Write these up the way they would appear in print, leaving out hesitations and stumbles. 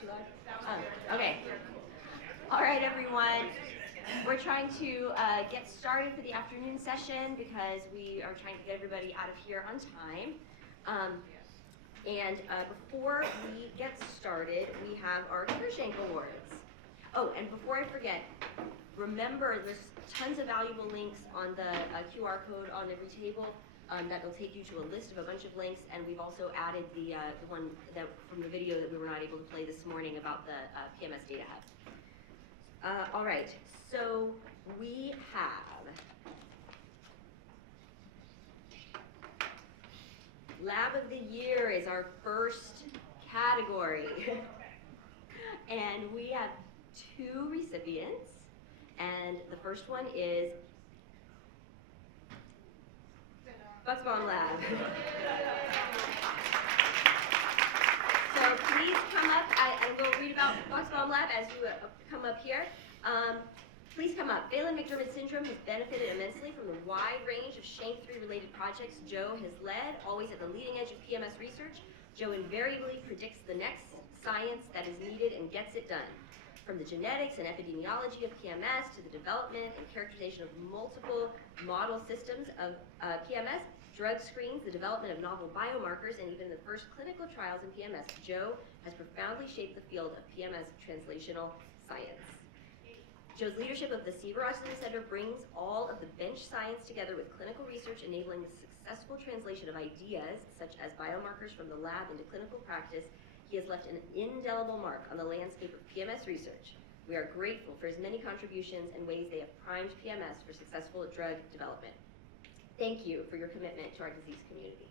too loud? Okay. All right, everyone. We're trying to get started for the afternoon session because we are trying to get everybody out of here on time. Before we get started, we have our CureSHANK Awards. Oh, and before I forget, remember there's tons of valuable links on the QR code on every table that will take you to a list of a bunch of links, and we've also added the one that from the video that we were not able to play this morning about the PMS Data Hub. All right, so we have Lab of the Year is our first category. And we have 2 recipients, and the first one is Bucksbaum Lab. So please come up, and we'll read about Bucksbaum Lab as you come up here. Please come up. Phelan-McDermid Syndrome has benefited immensely from the wide range of SHANK3 related projects Joe has led, always at the leading edge of PMS research. Joe invariably predicts the next science that is needed and gets it done. From the genetics and epidemiology of PMS to the development and characterization of multiple model systems of PMS, drug screens, the development of novel biomarkers, and even the first clinical trials in PMS, Joe has profoundly shaped the field of PMS translational science. Joe's leadership of the SILVA Autism Center brings all of the bench science together with clinical research, enabling the successful translation of ideas, such as biomarkers from the lab into clinical practice. He has left an indelible mark on the landscape of PMS research. We are grateful for his many contributions and ways they have primed PMS for successful drug development. Thank you for your commitment to our disease community.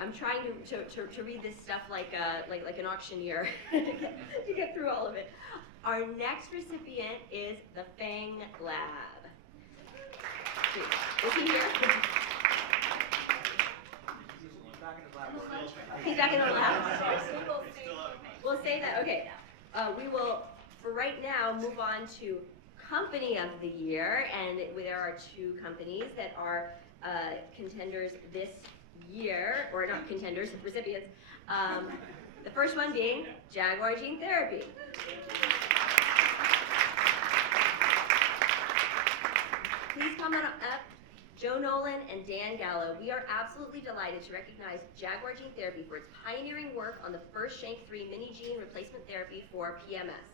I'm trying to read this stuff like an auctioneer to get through all of it. Our next recipient is the FANG Lab. Is he here? He's back in the lab. We'll say that. Okay. We will, for right now, move on to Company of the Year, and there are 2 companies that are contenders this year, or not contenders, recipients. The first one being Jaguar Gene Therapy. Please come on up, Joe Nolan and Dan Gallo. We are absolutely delighted to recognize Jaguar Gene Therapy for its pioneering work on the first SHANK3 mini gene replacement therapy for PMS.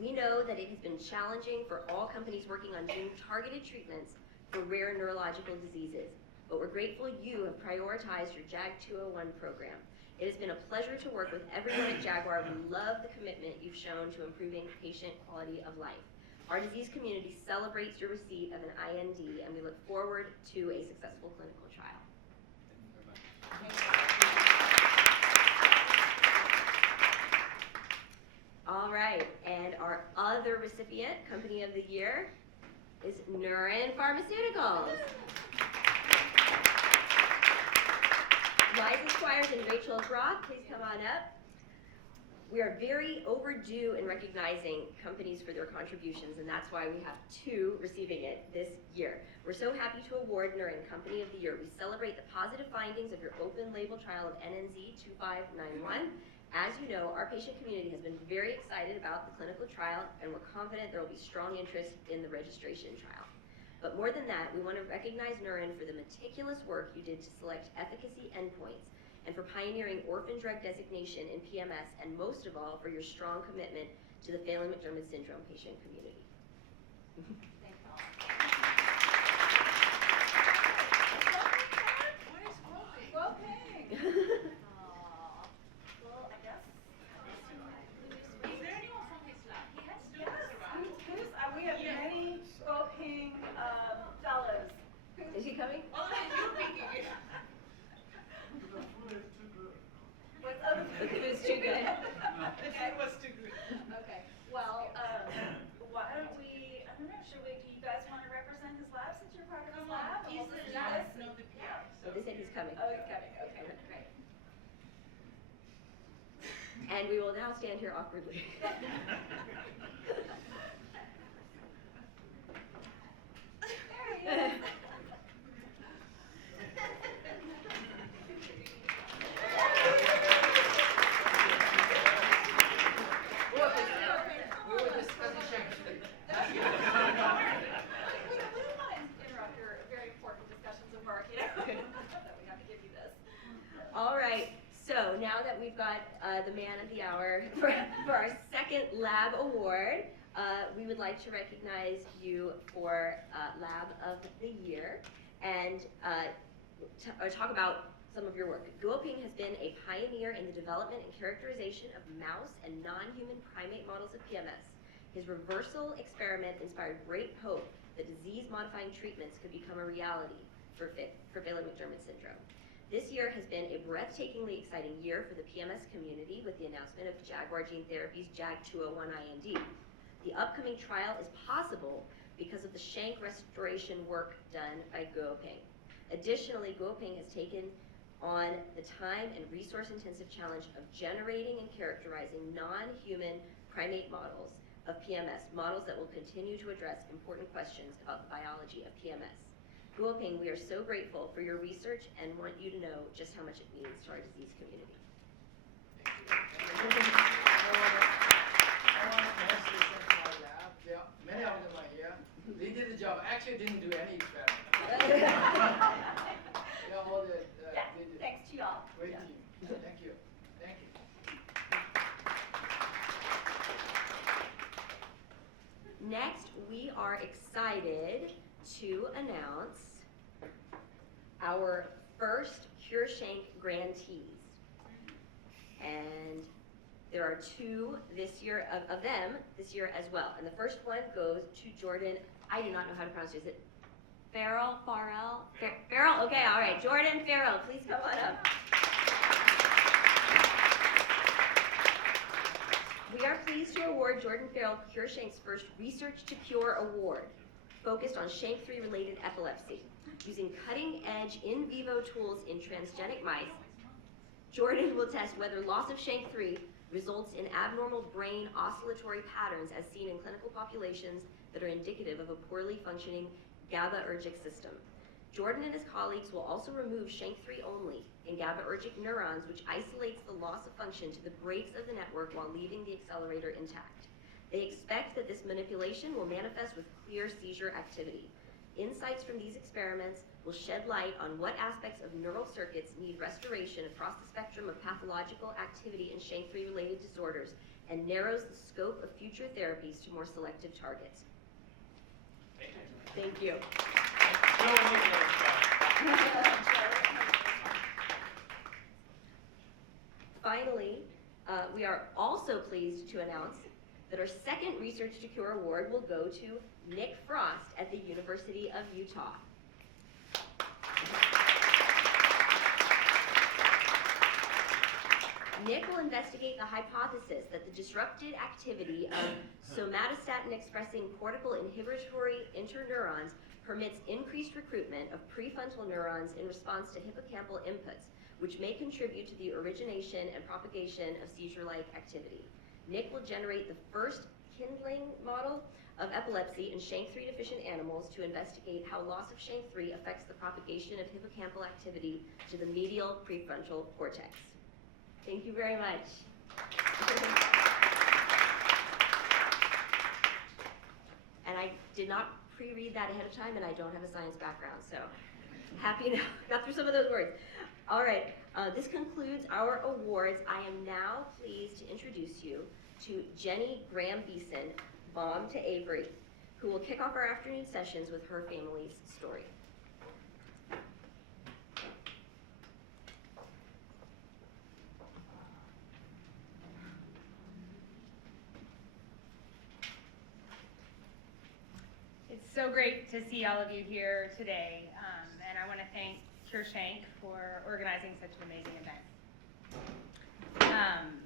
We know that it has been challenging for all companies working on gene-targeted treatments for rare neurological diseases, but we're grateful you have prioritized your JAG201 program. It has been a pleasure to work with everyone at Jaguar. We love the commitment you've shown to improving patient quality of life. Our disease community celebrates your receipt of an IND, and we look forward to a successful clinical trial. Thank you very much. All right, and our other recipient, Company of the Year, is Neuron Pharmaceuticals. Liza Squires and Rachel Brock, please come on up. We are very overdue in recognizing companies for their contributions, and that's why we have 2 receiving it this year. We're so happy to award Neuron Company of the Year. We celebrate the positive findings of your open label trial of NNZ-2591. As you know, our patient community has been very excited about the clinical trial, and we're confident there will be strong interest in the registration trial. But more than that, we want to recognize Neuron for the meticulous work you did to select efficacy endpoints and for pioneering orphan drug designation in PMS, and most of all, for your strong commitment to the Phelan-McDermid Syndrome patient community. Thank you. Where's Wolfie? Well, I guess. Is there anyone from his lab? He has students around. We have many smoking fellows. Is he coming? Oh, you're picking it. What's other The food's too good. The food was too good. Okay. Well, why don't we? I don't know. Do you guys want to represent his lab since you're part of his lab? He's the lab, not the PR. So they said he's coming. Oh, he's coming. Okay, great. And we will now stand here awkwardly. the man of the hour for our second lab award. We would like to recognize you for Lab of the Year and talk about some of your work. Guoping has been a pioneer in the development and characterization of mouse and non-human primate models of PMS. His reversal experiment inspired great hope that disease-modifying treatments could become a reality for Phelan-McDermid Syndrome. This year has been a breathtakingly exciting year for the PMS community with the announcement of Jaguar Gene Therapy's JAG201 IND. The upcoming trial is possible because of the shank restoration work done by Guoping. Additionally, Guoping has taken on the time and resource-intensive challenge of generating and characterizing non-human primate models of PMS, models that will continue to address important questions about the biology of PMS. Guoping, we are so grateful for your research and want you to know just how much it means to our disease community. Thank you. I want to mention this in my lab. Many of them are here. They did the job. Actually, didn't do any experiment. All the, Yeah, they did. thanks to y'all. Great Yeah. team. Thank you. Thank you. Next, we are excited to announce our first CureSHANK grantees. And there are two this year of them this year as well. And the first one goes to Jordan. I do not know how to pronounce it. Is it Farrell? Farrell? Okay, all right. Jordan Farrell, please come on up. We are pleased to award Jordan Farrell CureSHANK's first Research to Cure Award, focused on SHANK3 related epilepsy. Using cutting-edge in vivo tools in transgenic mice, Jordan will test whether loss of SHANK3 results in abnormal brain oscillatory patterns as seen in clinical populations that are indicative of a poorly functioning GABAergic system. Jordan and his colleagues will also remove SHANK3 only in GABAergic neurons, which isolates the loss of function to the brakes of the network while leaving the accelerator intact. They expect that this manipulation will manifest with clear seizure activity. Insights from these experiments will shed light on what aspects of neural circuits need restoration across the spectrum of pathological activity in SHANK3 related disorders and narrows the scope of future therapies to more selective targets. Thank you. Finally, we are also pleased to announce that our second Research to Cure Award will go to Nick Frost at the University of Utah. Nick will investigate the hypothesis that the disrupted activity of somatostatin-expressing cortical inhibitory interneurons permits increased recruitment of prefrontal neurons in response to hippocampal inputs, which may contribute to the origination and propagation of seizure-like activity. Nick will generate the first kindling model of epilepsy in SHANK3 deficient animals to investigate how loss of SHANK3 affects the propagation of hippocampal activity to the medial prefrontal cortex. Thank you very much. And I did not pre-read that ahead of time, and I don't have a science background, so happy now. Got through some of those words. All right, this concludes our awards. I am now pleased to introduce you to Jenny Graham-Beeson, mom to Avery, who will kick off our afternoon sessions with her family's story. It's so great to see all of you here today, and I want to thank CureSHANK for organizing such an amazing event.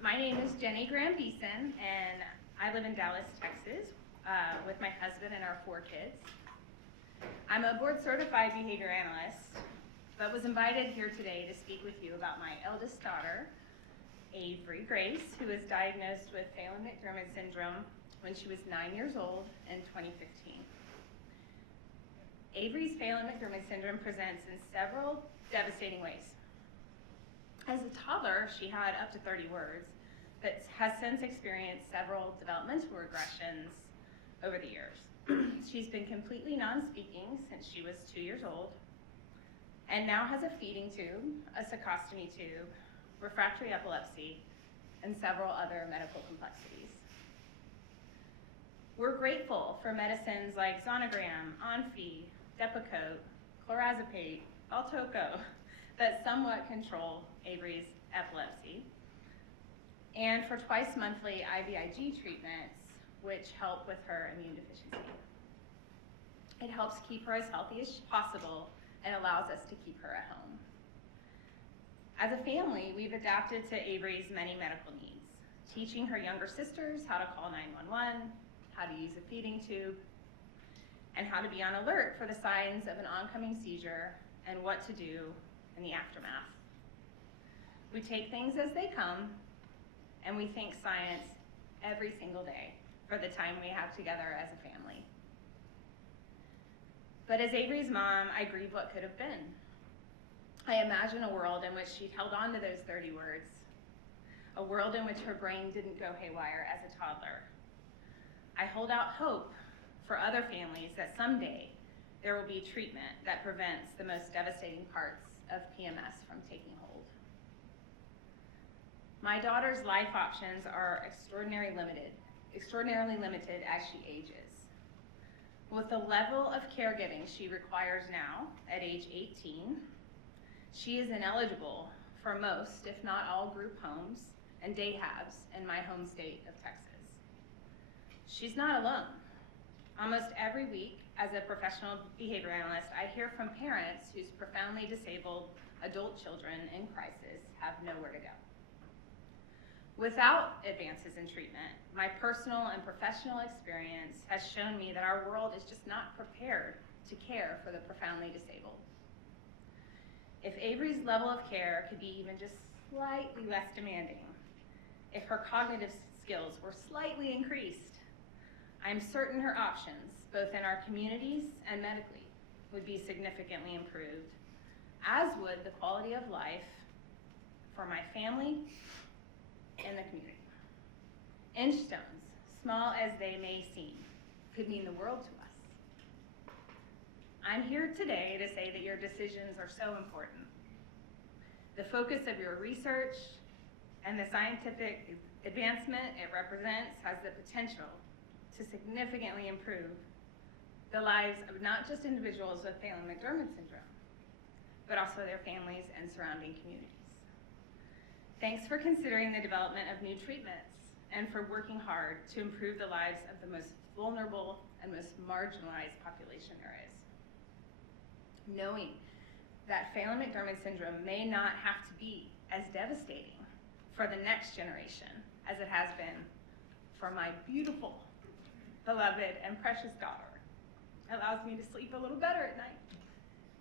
My name is Jenny Graham-Beeson, and I live in Dallas, Texas, with my husband and our 4 kids. I'm a board-certified behavior analyst, but was invited here today to speak with you about my eldest daughter, Avery Grace, who was diagnosed with Phelan-McDermid Syndrome when she was 9 years old in 2015. Avery's Phelan-McDermid Syndrome presents in several devastating ways. As a toddler, she had up to 30 words, but has since experienced several developmental regressions over the years. She's been completely non-speaking since she was 2 years old, and now has a feeding tube, a cecostomy tube, refractory epilepsy, and several other medical complexities. We're grateful for medicines like Zonogram, Onfi, Depakote, Clorazepate, Valtoco that somewhat control Avery's epilepsy, and for twice-monthly IVIG treatments, which help with her immune deficiency. It helps keep her as healthy as possible and allows us to keep her at home. As a family, we've adapted to Avery's many medical needs, teaching her younger sisters how to call 911, how to use a feeding tube, and how to be on alert for the signs of an oncoming seizure and what to do in the aftermath. We take things as they come, and we think science every single day for the time we have together as a family. But as Avery's mom, I grieve what could have been. I imagine a world in which she'd held on to those 30 words, a world in which her brain didn't go haywire as a toddler. I hold out hope for other families that someday there will be treatment that prevents the most devastating parts of PMS from taking hold. My daughter's life options are extraordinarily limited as she ages. With the level of caregiving she requires now at age 18, she is ineligible for most, if not all, group homes and day halves in my home state of Texas. She's not alone. Almost every week, as a professional behavior analyst, I hear from parents whose profoundly disabled adult children in crisis have nowhere to go. Without advances in treatment, my personal and professional experience has shown me that our world is just not prepared to care for the profoundly disabled. If Avery's level of care could be even just slightly less demanding, if her cognitive skills were slightly increased, I'm certain her options, both in our communities and medically, would be significantly improved, as would the quality of life for my family and the community. Inch stones, small as they may seem, could mean the world to us. I'm here today to say that your decisions are so important. The focus of your research and the scientific advancement it represents has the potential to significantly improve the lives of not just individuals with Phelan-McDermid Syndrome, but also their families and surrounding communities. Thanks for considering the development of new treatments and for working hard to improve the lives of the most vulnerable and most marginalized population areas. Knowing that Phelan-McDermid Syndrome may not have to be as devastating for the next generation as it has been for my beautiful, beloved, and precious daughter allows me to sleep a little better at night,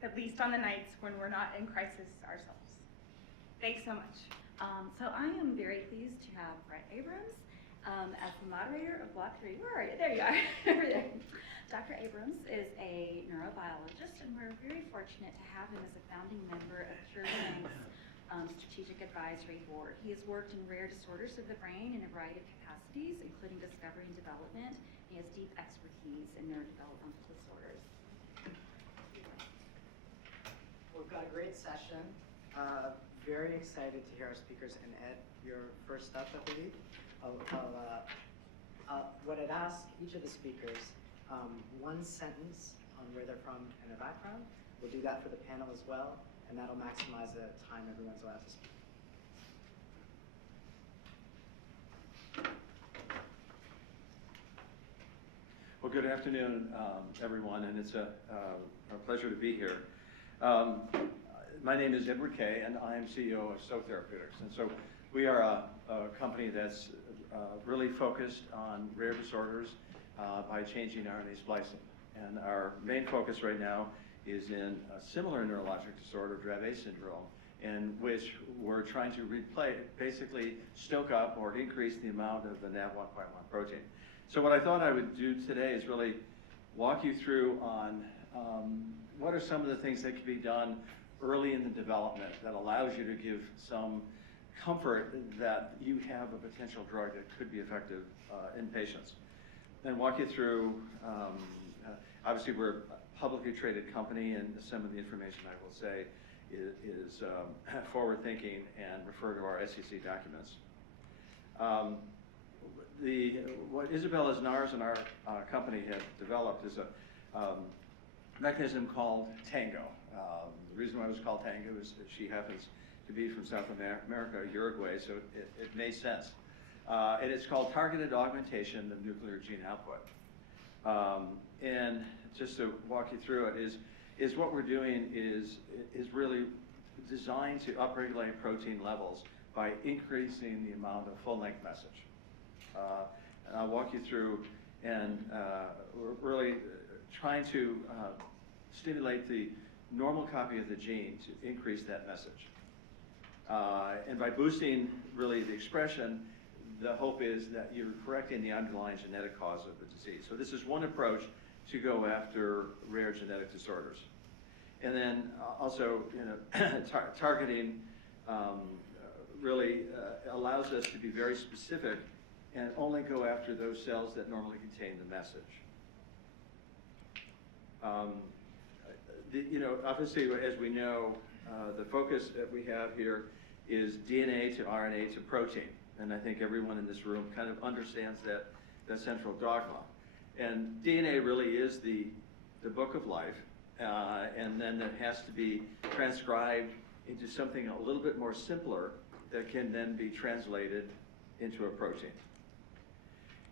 at least on the nights when we're not in crisis ourselves. Thanks so much. So I am very pleased to have Rett Abrams as the moderator of Block 3. Where are you? There you are. Over there. Dr. Abrams is a neurobiologist, and we're very fortunate to have him as a founding member of CureSHANK's Strategic Advisory Board. He has worked in rare disorders of the brain in a variety of capacities, including discovery and development. He has deep expertise in neurodevelopmental disorders. We've got a great session. Very excited to hear our speakers, and Ed, you're first up, I believe. What I'd ask each of the speakers, one sentence on where they're from and their background. We'll do that for the panel as well, and that'll maximize the time everyone's allowed to speak. Well, good afternoon, everyone, and it's a pleasure to be here. My name is Edward Kay, and I'm CEO of So Therapeutics. And so we are a company that's really focused on rare disorders by changing RNA splicing. And our main focus right now is in a similar neurologic disorder, Dravet syndrome, in which we're trying to basically stoke up or increase the amount of the NaV1.1 protein. So what I thought I would do today is really walk you through on what are some of the things that can be done early in the development that allows you to give some comfort that you have a potential drug that could be effective in patients. Then walk you through, obviously we're a publicly traded company, and some of the information I will say is forward thinking and refer to our SEC documents. What Isabella Znars and our company have developed is a mechanism called Tango. The reason why it was called Tango is that she happens to be from South America, Uruguay, so it made sense. And it's called targeted augmentation of nuclear gene output. And just to walk you through it, is what we're doing is really designed to upregulate protein levels by increasing the amount of full-length message. And I'll walk you through, and we're really trying to stimulate the normal copy of the gene to increase that message. And by boosting really the expression, the hope is that you're correcting the underlying genetic cause of the disease. So this is one approach to go after rare genetic disorders. And then also, targeting really allows us to be very specific and only go after those cells that normally contain the message. Obviously, as we know, the focus that we have here is DNA to RNA to protein. And I think everyone in this room kind of understands that central dogma. And DNA really is the book of life, and then that has to be transcribed into something a little bit more simpler that can then be translated into a protein.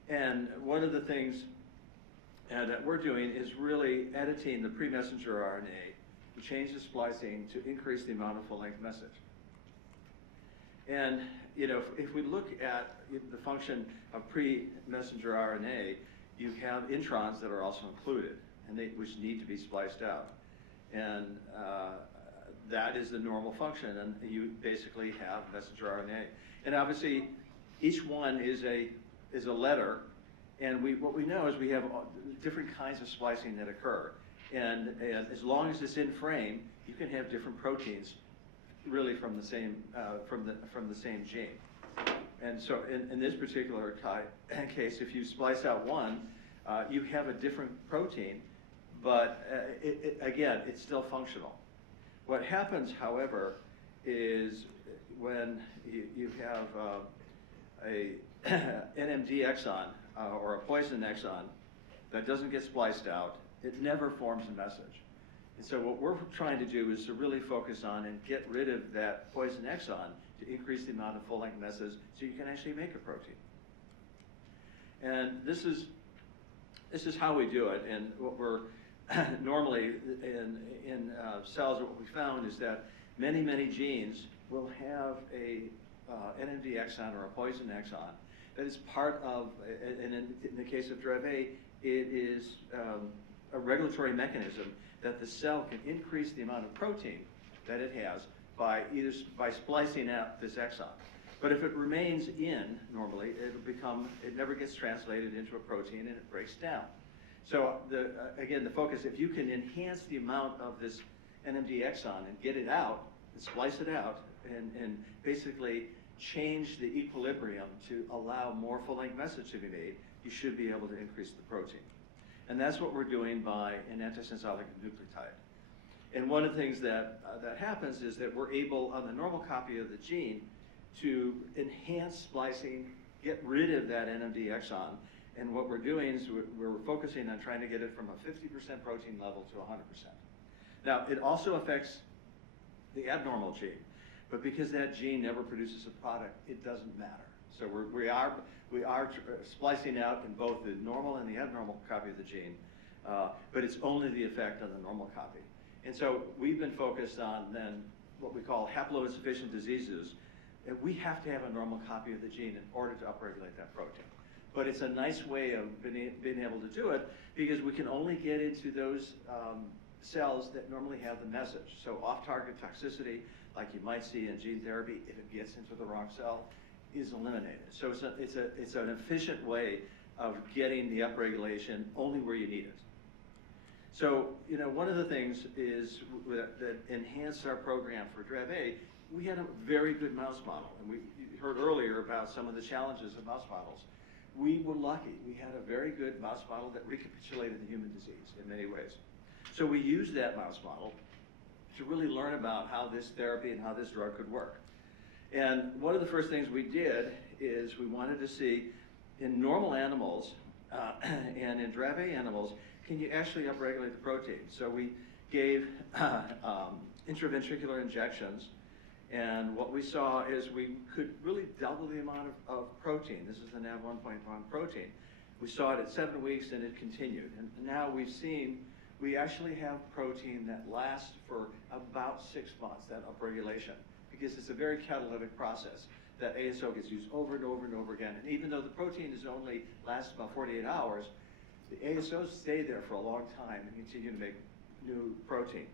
And one of the things that we're doing is really editing the pre-messenger RNA to change the splicing to increase the amount of full-length message. And if we look at the function of pre-messenger RNA, you have introns that are also included, and which need to be spliced out. And that is the normal function, and you basically have messenger RNA. And obviously, each one is a letter, and what we know is we have different kinds of splicing that occur. And as long as it's in frame, you can have different proteins really from the same from the same gene. And so in this particular case, if you splice out one, you have a different protein, but again, it's still functional. What happens, however, is when you have a NMD exon or a poison exon that doesn't get spliced out, it never forms a message. And so what we're trying to do is to really focus on and get rid of that poison exon to increase the amount of full-length message so you can actually make a protein. And this is how we do it. And what we're normally in cells, what we found is that many genes will have a NMD exon or a poison exon that is part of, and in the case of Dravet, it is a regulatory mechanism that the cell can increase the amount of protein that it has by by splicing out this exon. But if it remains in, normally, it never gets translated into a protein and it breaks down. So again, the focus, if you can enhance the amount of this NMD exon and get it out, and splice it out, and basically change the equilibrium to allow more full-length message to be made, you should be able to increase the protein. And that's what we're doing by an antisense oligonucleotide. And one of the things that happens is that we're able, on the normal copy of the gene, to enhance splicing, get rid of that NMD exon. And what we're doing is we're focusing on trying to get it from a 50% protein level to 100%. Now, it also affects the abnormal gene, but because that gene never produces a product, it doesn't matter. So we are splicing out in both the normal and the abnormal copy of the gene, but it's only the effect on the normal copy. And so we've been focused on then what we call haploinsufficient diseases, and we have to have a normal copy of the gene in order to upregulate that protein. But it's a nice way of being able to do it because we can only get into those cells that normally have the message. So off-target toxicity, like you might see in gene therapy, if it gets into the wrong cell, is eliminated. So it's an efficient way of getting the upregulation only where you need it. So one of the things is that enhanced our program for Dravet. We had a very good mouse model, and we heard earlier about some of the challenges of mouse models. We were lucky. We had a very good mouse model that recapitulated the human disease in many ways. So we used that mouse model to really learn about how this therapy and how this drug could work. And one of the first things we did is we wanted to see in normal animals and in Dravet animals, can you actually upregulate the protein? So we gave intraventricular injections, and what we saw is we could really double the amount of protein. This is the NAV1.1 protein. We saw it at 7 weeks, and it continued. And now we've seen we actually have protein that lasts for about 6 months, that upregulation, because it's a very catalytic process. That ASO gets used over and over and over again. And even though the protein is only lasts about 48 hours, the ASOs stay there for a long time and continue to make new protein.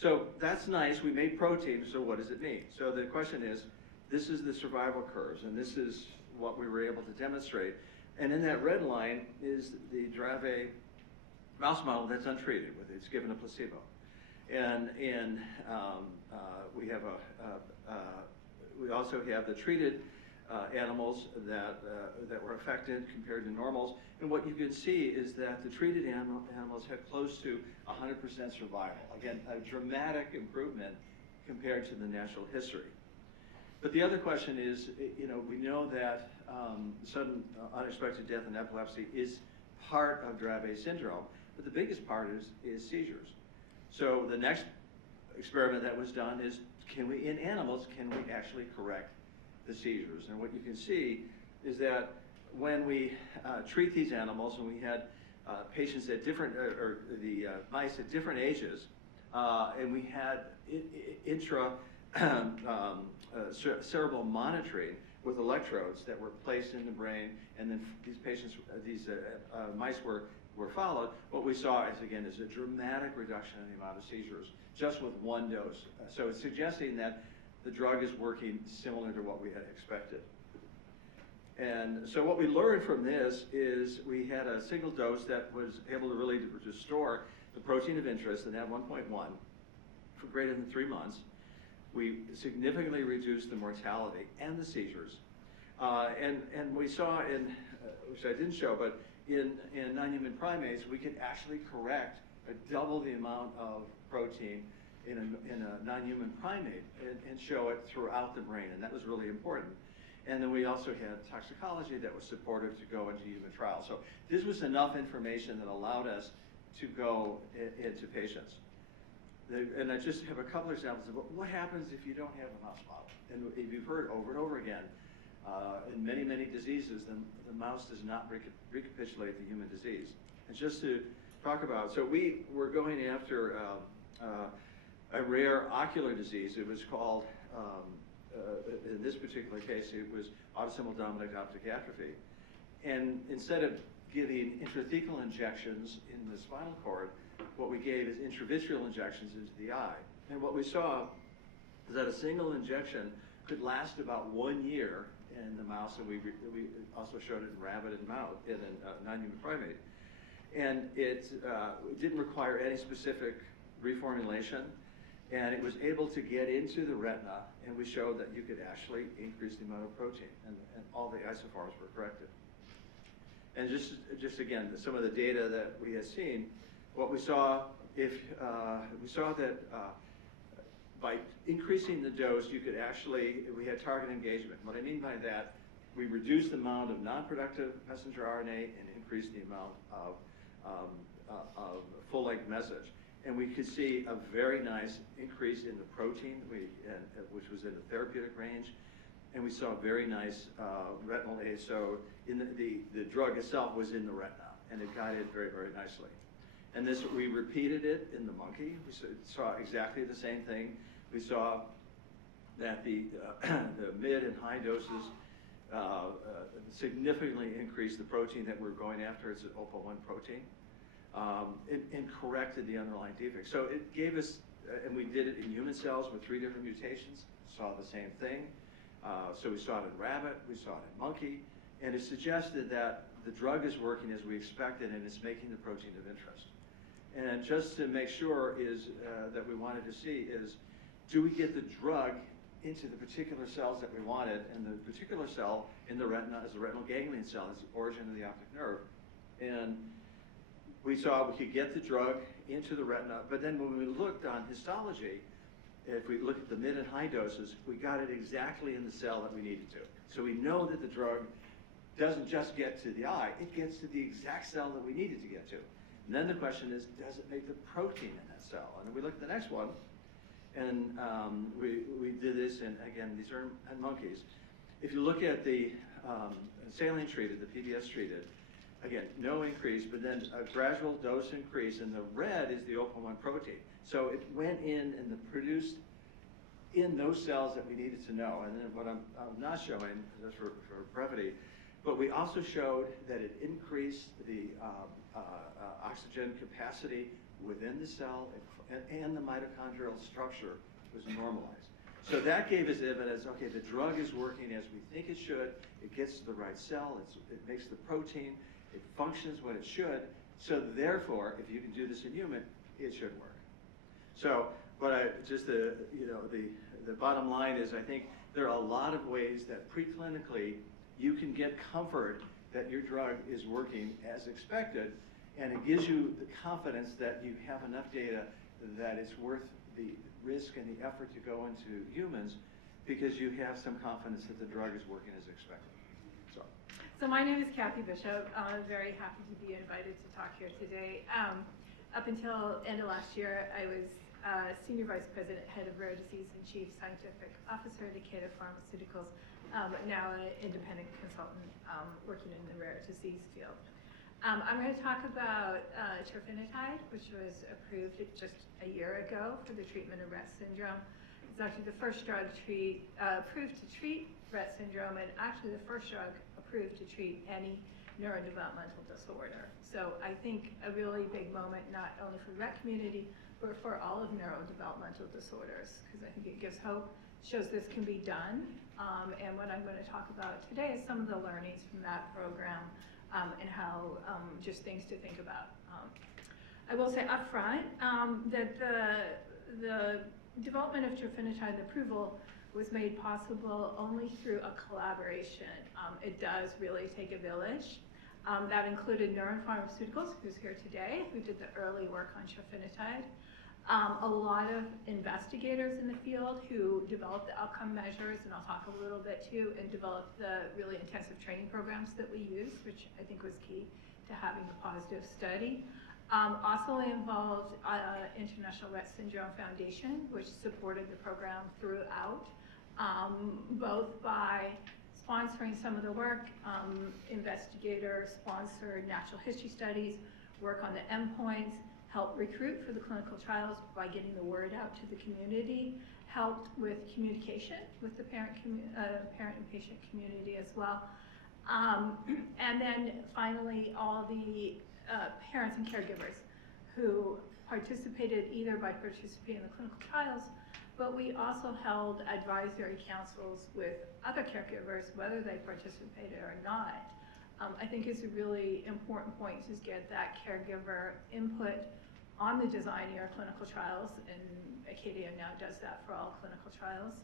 So that's nice, we made protein, so what does it mean? So the question is, this is the survival curves, and this is what we were able to demonstrate. And in that red line is the Dravet mouse model that's untreated, it's given a placebo. And we also have the treated animals that were affected compared to normals. And what you can see is that the treated animals have close to 100% survival. Again, a dramatic improvement compared to the natural history. But the other question is, we know that sudden unexpected death in epilepsy is part of Dravet syndrome, but the biggest part is seizures. So the next experiment that was done is, in animals, can we actually correct the seizures? And what you can see is that when we treat these animals, and we had patients at different, or the mice at different ages, and we had cerebral monitoring with electrodes that were placed in the brain, and then these mice were followed. What we saw is a dramatic reduction in the amount of seizures just with one dose. So it's suggesting that the drug is working similar to what we had expected. And so what we learned from this is we had a single dose that was able to really restore the protein of interest, the NAV1.1, for greater than 3 months. We significantly reduced the mortality and the seizures. And we saw which I didn't show, but in non-human primates, we could actually correct or double the amount of protein in a non-human primate and show it throughout the brain, and that was really important. And then we also had toxicology that was supportive to go into human trials. So this was enough information that allowed us to go into patients. And I just have a couple examples of what happens if you don't have a mouse model. And if you've heard over and over again, in many, many diseases, the mouse does not recapitulate the human disease. And just to talk about, so we were going after a rare ocular disease. It was called, in this particular case, it was autosomal dominant optic atrophy. And instead of giving intrathecal injections in the spinal cord, what we gave is intravitreal injections into the eye. And what we saw is that a single injection could last about 1 year in the mouse, and we also showed it in rabbit and mouse, in a non-human primate. And it didn't require any specific reformulation, and it was able to get into the retina, and we showed that you could actually increase the amount of protein, and all the isoforms were corrected. And just again, some of the data that we had seen, what we saw, we saw that by increasing the dose, you could actually, we had target engagement. What I mean by that, we reduced the amount of non-productive messenger RNA and increased the amount of full-length message. And we could see a very nice increase in the protein, which was in the therapeutic range. And we saw a very nice retinal ASO. The drug itself was in the retina, and it guided very, very nicely. And this, we repeated it in the monkey. We saw exactly the same thing. We saw that the mid and high doses significantly increased the protein that we're going after. It's an OPA1 protein, and corrected the underlying defect. So it gave us, and we did it in human cells with 3 different mutations, saw the same thing. So we saw it in rabbit, we saw it in monkey, and it suggested that the drug is working as we expected, and it's making the protein of interest. And just to make sure that we wanted to see is, do we get the drug into the particular cells that we wanted? And the particular cell in the retina is the retinal ganglion cell. It's the origin of the optic nerve. And we saw we could get the drug into the retina, but then when we looked on histology, if we look at the mid and high doses, we got it exactly in the cell that we needed to. So we know that the drug doesn't just get to the eye, it gets to the exact cell that we need it to get to. And then the question is, does it make the protein in that cell? And we look at the next one, and we did this, and again, these are in monkeys. If you look at the saline treated, the PBS treated, again, no increase, but then a gradual dose increase, and the red is the OPA1 protein. So it went in and produced in those cells that we needed to know. And then what I'm not showing, just for brevity, but we also showed that it increased the oxygen capacity within the cell, and the mitochondrial structure was normalized. So that gave us evidence, okay, the drug is working as we think it should, it gets to the right cell, it makes the protein, it functions what it should, so therefore, if you can do this in human, it should work. So, the bottom line is, I think there are a lot of ways that preclinically you can get comfort that your drug is working as expected, and it gives you the confidence that you have enough data that it's worth the risk and the effort to go into humans, because you have some confidence that the drug is working as expected. So my name is KATHIE Bishop. I'm very happy to be invited to talk here today. Up until end of last year, I was Senior Vice President, Head of Rare Disease, and Chief Scientific Officer at KATHIE Pharmaceuticals, but now an independent consultant working in the rare disease field. I'm going to talk about Trofinetide, which was approved just a year ago for the treatment of Rett syndrome. It's actually the first drug approved to treat Rett syndrome, and actually the first drug approved to treat any neurodevelopmental disorder. So I think a really big moment, not only for the Rett community, but for all of neurodevelopmental disorders, because I think it gives hope, shows this can be done. And what I'm going to talk about today is some of the learnings from that program, and how just things to think about. I will say up front that the development of Trofinetide, the approval, was made possible only through a collaboration. It does really take a village. That included Neuron Pharmaceuticals, who's here today, who did the early work on Trofinetide. A lot of investigators in the field who developed the outcome measures, and I'll talk a little bit too, and developed the really intensive training programs that we use, which I think was key to having a positive study. Also involved International Rett Syndrome Foundation, which supported the program throughout, both by sponsoring some of the work, investigator-sponsored natural history studies, work on the endpoints, helped recruit for the clinical trials by getting the word out to the community, helped with communication with the parent and patient community as well. And then finally, all the parents and caregivers who participated either by participating in the clinical trials, but we also held advisory councils with other caregivers, whether they participated or not. I think it's a really important point to get that caregiver input on the design of your clinical trials, and Acadia now does that for all clinical trials,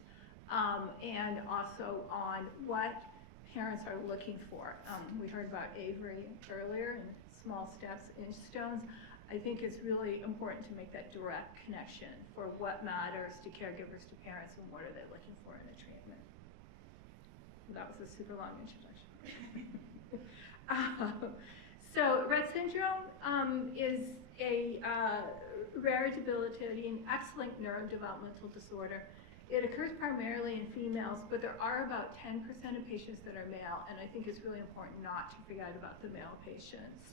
and also on what parents are looking for. We heard about Avery earlier, and small steps, inch stones. I think it's really important to make that direct connection for what matters to caregivers, to parents, and what are they looking for in a treatment. That was a super long introduction. So Rett syndrome is a rare, debilitating, excellent neurodevelopmental disorder. It occurs primarily in females, but there are about 10% of patients that are male, and I think it's really important not to forget about the male patients.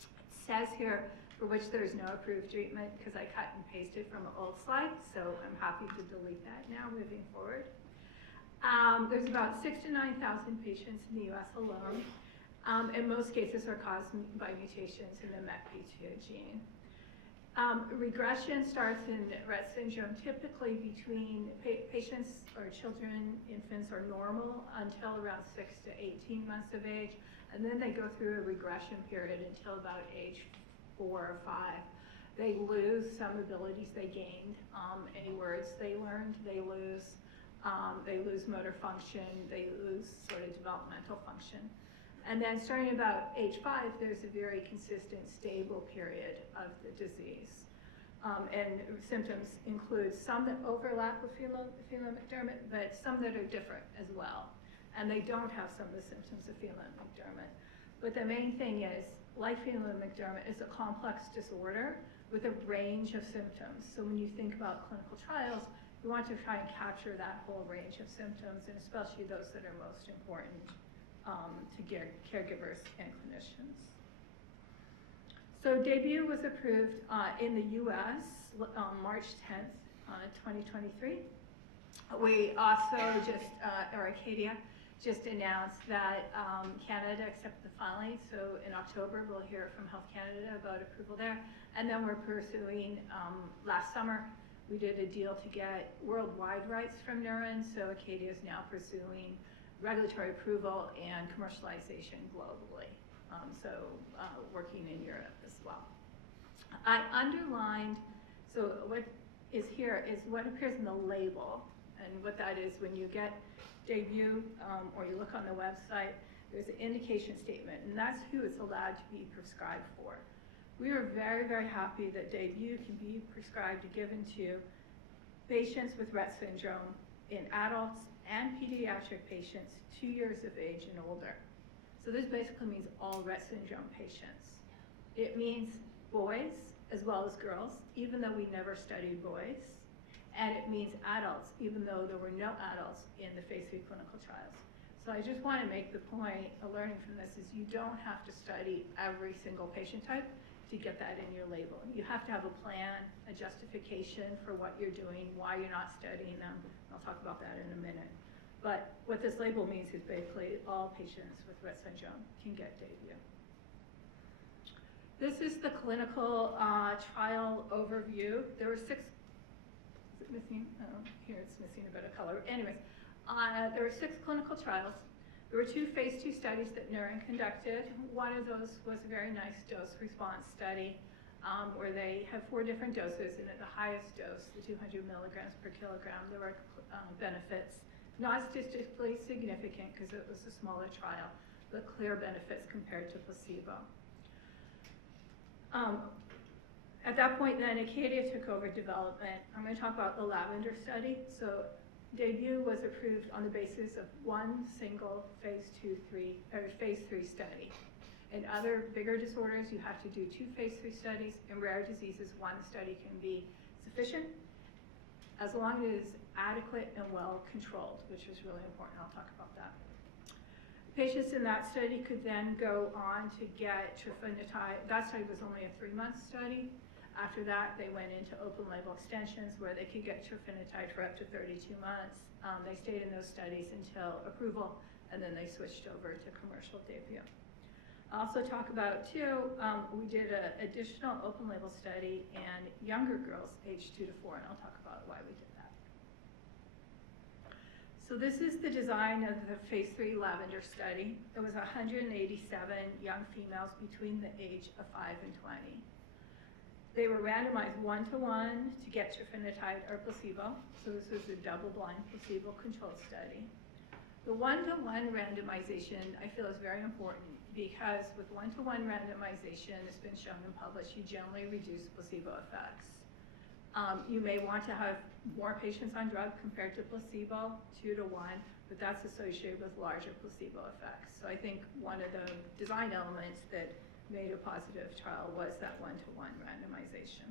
It says here for which there is no approved treatment, because I cut and pasted from an old slide, so I'm happy to delete that now moving forward. There's about 6,000 to 9,000 patients in the US alone. In most cases are caused by mutations in the MECP2 gene. Regression starts in Rett syndrome typically between patients or children, infants are normal until around 6 to 18 months of age, and then they go through a regression period until about age 4 or 5. They lose some abilities they gained. Any words they learned, they lose. They lose motor function, they lose sort of developmental function. And then starting about age 5, there's a very consistent, stable period of the disease. And symptoms include some that overlap with Phelan-McDermid, but some that are different as well. And they don't have some of the symptoms of Phelan-McDermid. But the main thing is, like Phelan-McDermid, is a complex disorder with a range of symptoms. So when you think about clinical trials, you want to try and capture that whole range of symptoms, and especially those that are most important to caregivers and clinicians. So DAYBUE was approved in the US on March 10th, 2023. We also just, or KATHIE, just announced that Canada accepted the filing. So in October, we'll hear from Health Canada about approval there. And then we're pursuing, last summer, we did a deal to get worldwide rights from Neuron. So KATHIE is now pursuing regulatory approval and commercialization globally. Working in Europe as well. I underlined, so what is here is what appears in the label, and what that is when you get DAYBUE or you look on the website, there's an indication statement, and that's who it's allowed to be prescribed for. We are very, very happy that DAYBUE can be prescribed and given to patients with Rett syndrome in adults and pediatric patients 2 years of age and older. So this basically means all Rett syndrome patients. It means boys as well as girls, even though we never studied boys. And it means adults, even though there were no adults in the phase 3 clinical trials. So I just want to make the point, a learning from this is you don't have to study every single patient type to get that in your label. You have to have a plan, a justification for what you're doing, why you're not studying them. I'll talk about that in a minute. But what this label means is basically all patients with Rett syndrome can get DAYBUE. This is the clinical trial overview. There were 6, is it missing? Oh, here it's missing a bit of color. Anyways, there were 6 clinical trials. There were 2 phase 2 studies that Neuron conducted. One of those was a very nice dose response study where they have 4 different doses, and at the highest dose, the 200 milligrams per kilogram, there were benefits. Not statistically significant because it was a smaller trial, but clear benefits compared to placebo. At that point then, KATHIE took over development. I'm going to talk about the LAVENDER study. So DAYBUE was approved on the basis of one single phase 3 study. In other bigger disorders, you have to do 2 phase 3 studies. In rare diseases, 1 study can be sufficient, as long as it is adequate and well controlled, which is really important. I'll talk about that. Patients in that study could then go on to get Trofinetide. That study was only a 3-month study. After that, they went into open label extensions where they could get Trofinetide for up to 32 months. They stayed in those studies until approval, and then they switched over to commercial DAYBUE. I'll also talk about, too, we did an additional open label study in younger girls aged 2 to 4, and I'll talk about why we did that. So this is the design of the phase 3 LAVENDER study. It was 187 young females between the age of 5 and 20. They were randomized 1-to-1 to get Trofinetide or placebo. So this was a double-blind placebo-controlled study. The 1-to-1 randomization I feel is very important because with 1-to-1 randomization, it's been shown and published, you generally reduce placebo effects. You may want to have more patients on drug compared to placebo, 2-to-1, but that's associated with larger placebo effects. So I think one of the design elements that made a positive trial was that 1-to-1 randomization.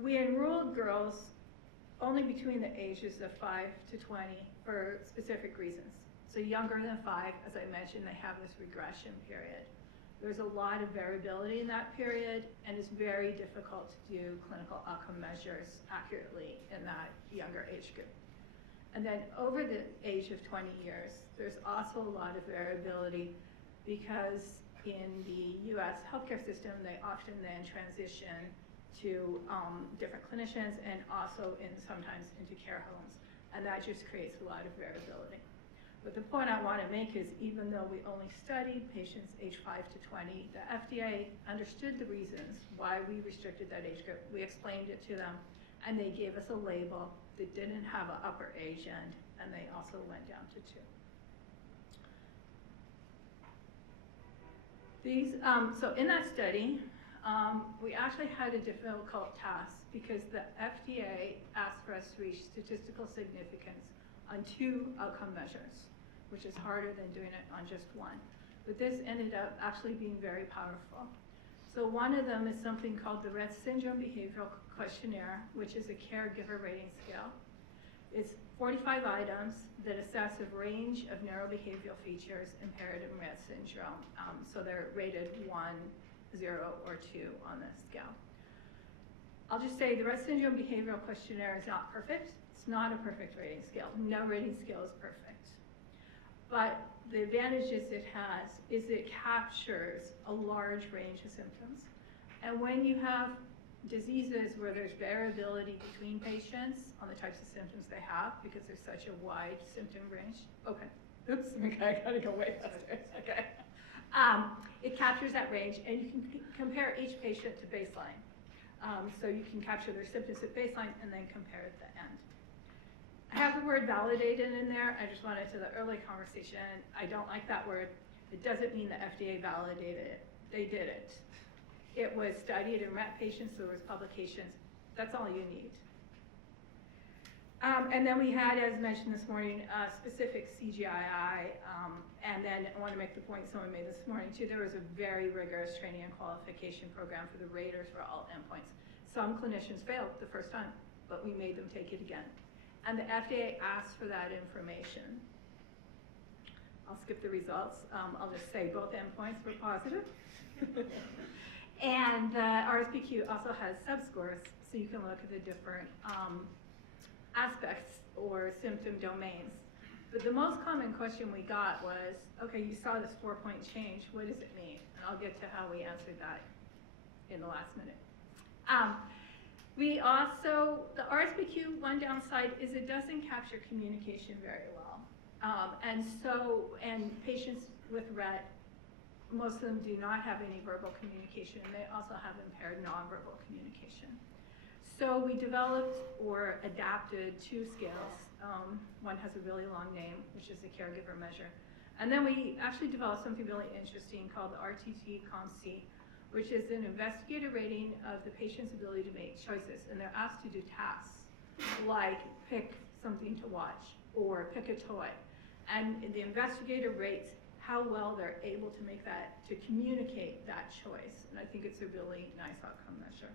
We enrolled girls only between the ages of 5 to 20 for specific reasons. So younger than 5, as I mentioned, they have this regression period. There's a lot of variability in that period, and it's very difficult to do clinical outcome measures accurately in that younger age group. And then over the age of 20 years, there's also a lot of variability because in the US healthcare system, they often then transition to different clinicians and also sometimes into care homes. And that just creates a lot of variability. But the point I want to make is even though we only studied patients age 5 to 20, the FDA understood the reasons why we restricted that age group. We explained it to them, and they gave us a label that didn't have an upper age end, and they also went down to 2. So in that study, We actually had a difficult task because the FDA asked for us to reach statistical significance on 2 outcome measures, which is harder than doing it on just one. But this ended up actually being very powerful. So one of them is something called the Rett Syndrome Behavioral Questionnaire, which is a caregiver rating scale. It's 45 items that assess a range of neurobehavioral features impaired in Rett syndrome. So they're rated 1, 0, or 2 on this scale. I'll just say the Rett Syndrome Behavioral Questionnaire is not perfect. It's not a perfect rating scale. No rating scale is perfect. But the advantages it has is it captures a large range of symptoms. And when you have diseases where there's variability between patients on the types of symptoms they have, because there's such a wide symptom range. Okay, oops, okay, I gotta go way faster, okay. It captures that range, and you can compare each patient to baseline. So you can capture their symptoms at baseline and then compare at the end. I have the word validated in there. I just wanted to the early conversation. I don't like that word. It doesn't mean the FDA validated it. They did it. It was studied in Rett patients. There was publications. That's all you need. And then we had, as mentioned this morning, specific CGI. And then I want to make the point someone made this morning too. There was a very rigorous training and qualification program for the raters for all endpoints. Some clinicians failed the first time, but we made them take it again. And the FDA asked for that information. I'll skip the results. I'll just say both endpoints were positive. And RSBQ also has subscores, so you can look at the different aspects or symptom domains. But the most common question we got was, okay, you saw this 4-point change, what does it mean? And I'll get to how we answered that in the last minute. We also, the RSBQ, one downside is it doesn't capture communication very well. And patients with Rett, most of them do not have any verbal communication, and they also have impaired nonverbal communication. So we developed or adapted 2 scales. One has a really long name, which is a caregiver measure. And then we actually developed something really interesting called the RTT-COMC, which is an investigator rating of the patient's ability to make choices. And they're asked to do tasks like pick something to watch or pick a toy. And the investigator rates how well they're able to make that, to communicate that choice. And I think it's a really nice outcome measure.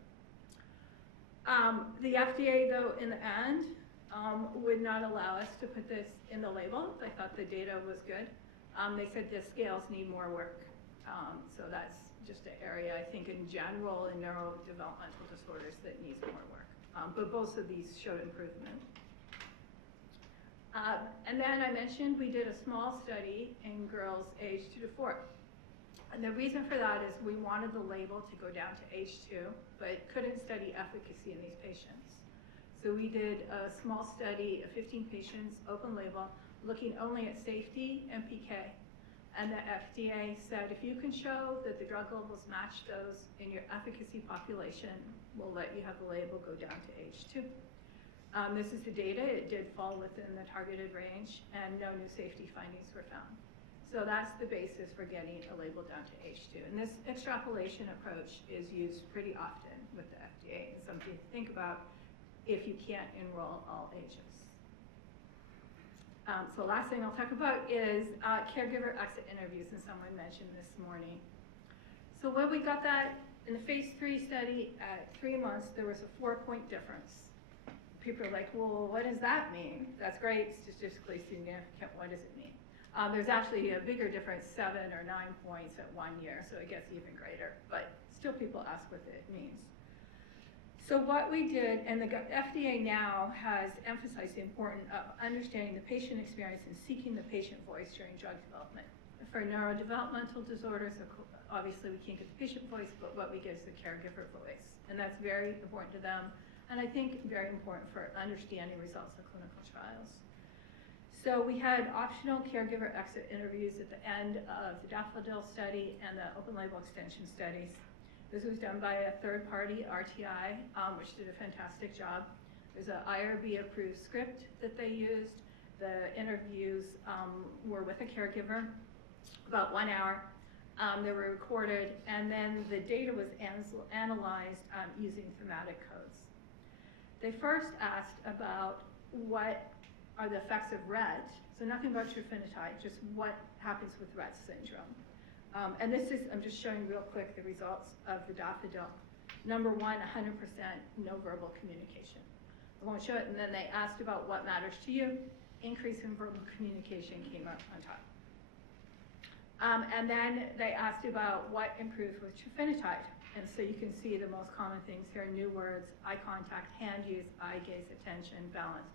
The FDA, though, in the end, would not allow us to put this in the label. They thought the data was good. They said the scales need more work. So that's just an area, I think, in general, in neurodevelopmental disorders that needs more work. But both of these showed improvement. And then I mentioned we did a small study in girls aged 2 to 4. And the reason for that is we wanted the label to go down to age 2, but couldn't study efficacy in these patients. So we did a small study of 15 patients, open label, looking only at safety and PK. And the FDA said, if you can show that the drug levels match those in your efficacy population, we'll let you have the label go down to age 2. This is the data. It did fall within the targeted range, and no new safety findings were found. So that's the basis for getting a label down to age 2. And this extrapolation approach is used pretty often with the FDA, and something to think about if you can't enroll all ages. So last thing I'll talk about is caregiver exit interviews, and someone mentioned this morning. So when we got that in the phase 3 study at 3 months, there was a 4-point difference. People are like, well, what does that mean? That's great, statistically significant, what does it mean? There's actually a bigger difference, 7 or 9 points at 1 year, so it gets even greater, but still people ask what it means. So what we did, and the FDA now has emphasized the importance of understanding the patient experience and seeking the patient voice during drug development. For neurodevelopmental disorders, obviously we can't get the patient voice, but what we get is the caregiver voice. And that's very important to them, and I think very important for understanding results of clinical trials. So we had optional caregiver exit interviews at the end of the Daffodil study and the open label extension studies. This was done by a third party, RTI, which did a fantastic job. There's an IRB approved script that they used. The interviews were with a caregiver, about 1 hour. They were recorded, and then the data was analyzed using thematic codes. They first asked about what are the effects of Rett, so nothing about trofinetide, just what happens with Rett syndrome. And this is, I'm just showing real quick the results of the daffodil. Number one, 100% no verbal communication. I won't show it, and then they asked about what matters to you. Increase in verbal communication came up on top. And then they asked about what improves with trofinetide. And so you can see the most common things here: new words, eye contact, hand use, eye gaze, attention, balance.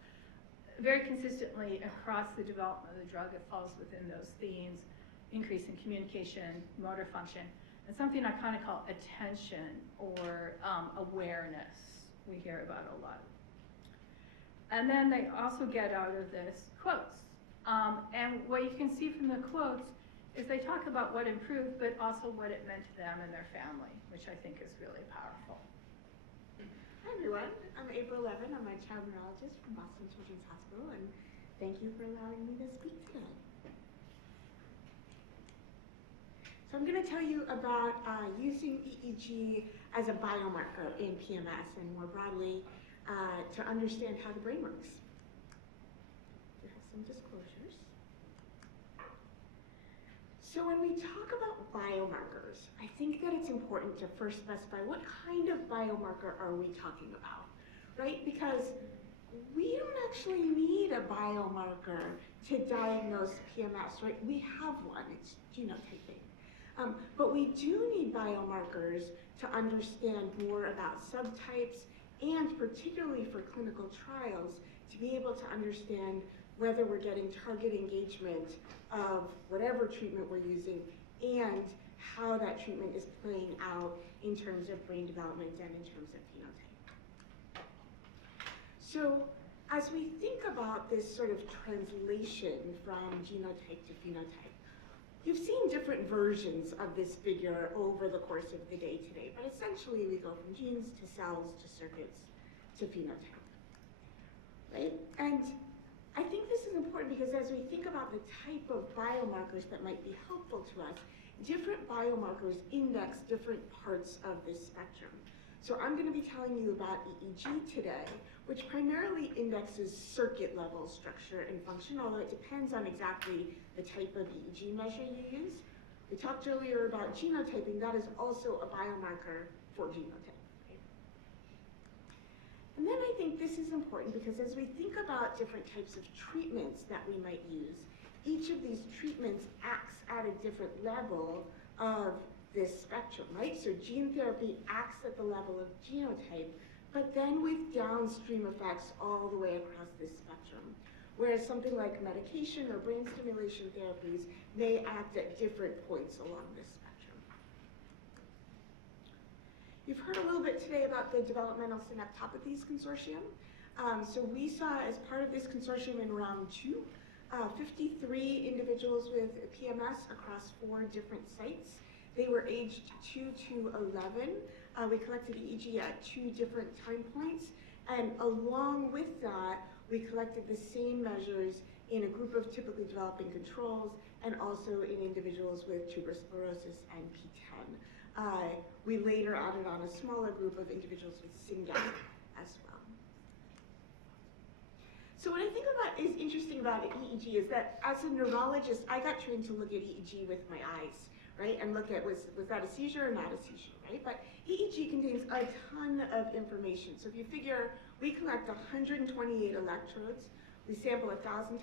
Very consistently across the development of the drug, it falls within those themes: increase in communication, motor function, and something I kind of call attention or awareness. We hear about a lot. And then they also get out of this quotes. And what you can see from the quotes is they talk about what improved, but also what it meant to them and their family, which I think is really powerful. Hi everyone, I'm April Levin. I'm a child neurologist from Boston Children's Hospital, and thank you for allowing me to speak today. So I'm going to tell you about using EEG as a biomarker in PMS and more broadly to understand how the brain works. We have some disclosures. So when we talk about biomarkers, I think that it's important to first specify what kind of biomarker are we talking about, right? Because we don't actually need a biomarker to diagnose PMS, right? We have one, it's genotyping. But we do need biomarkers to understand more about subtypes and particularly for clinical trials to be able to understand whether we're getting target engagement of whatever treatment we're using and how that treatment is playing out in terms of brain development and in terms of phenotype. So as we think about this sort of translation from genotype to phenotype, you've seen different versions of this figure over the course of the day today, but essentially we go from genes to cells to circuits to phenotype, right? And I think this is important because as we think about the type of biomarkers that might be helpful to us, different biomarkers index different parts of this spectrum. So I'm going to be telling you about EEG today, which primarily indexes circuit level structure and function, although it depends on exactly the type of EEG measure you use. We talked earlier about genotyping. That is also a biomarker for genotype. And then I think this is important because as we think about different types of treatments that we might use, each of these treatments acts at a different level of this spectrum, right? So gene therapy acts at the level of genotype, but then with downstream effects all the way across this spectrum. Whereas something like medication or brain stimulation therapies may act at different points along this spectrum. You've heard a little bit today about the Developmental Synaptopathies Consortium. So we saw as part of this consortium in round 2, 53 individuals with PMS across 4 different sites. They were aged 2 to 11. We collected EEG at 2 different time points, and along with that, we collected the same measures in a group of typically developing controls and also in individuals with tuberous sclerosis and P10. We later added on a smaller group of individuals with SYNGAP as well. So what I think about is interesting about EEG is that as a neurologist, I got trained to look at EEG with my eyes, right? And look at was that a seizure or not a seizure, right? But EEG contains a ton of information. So if you figure we collect 128 electrodes, we sample 1,000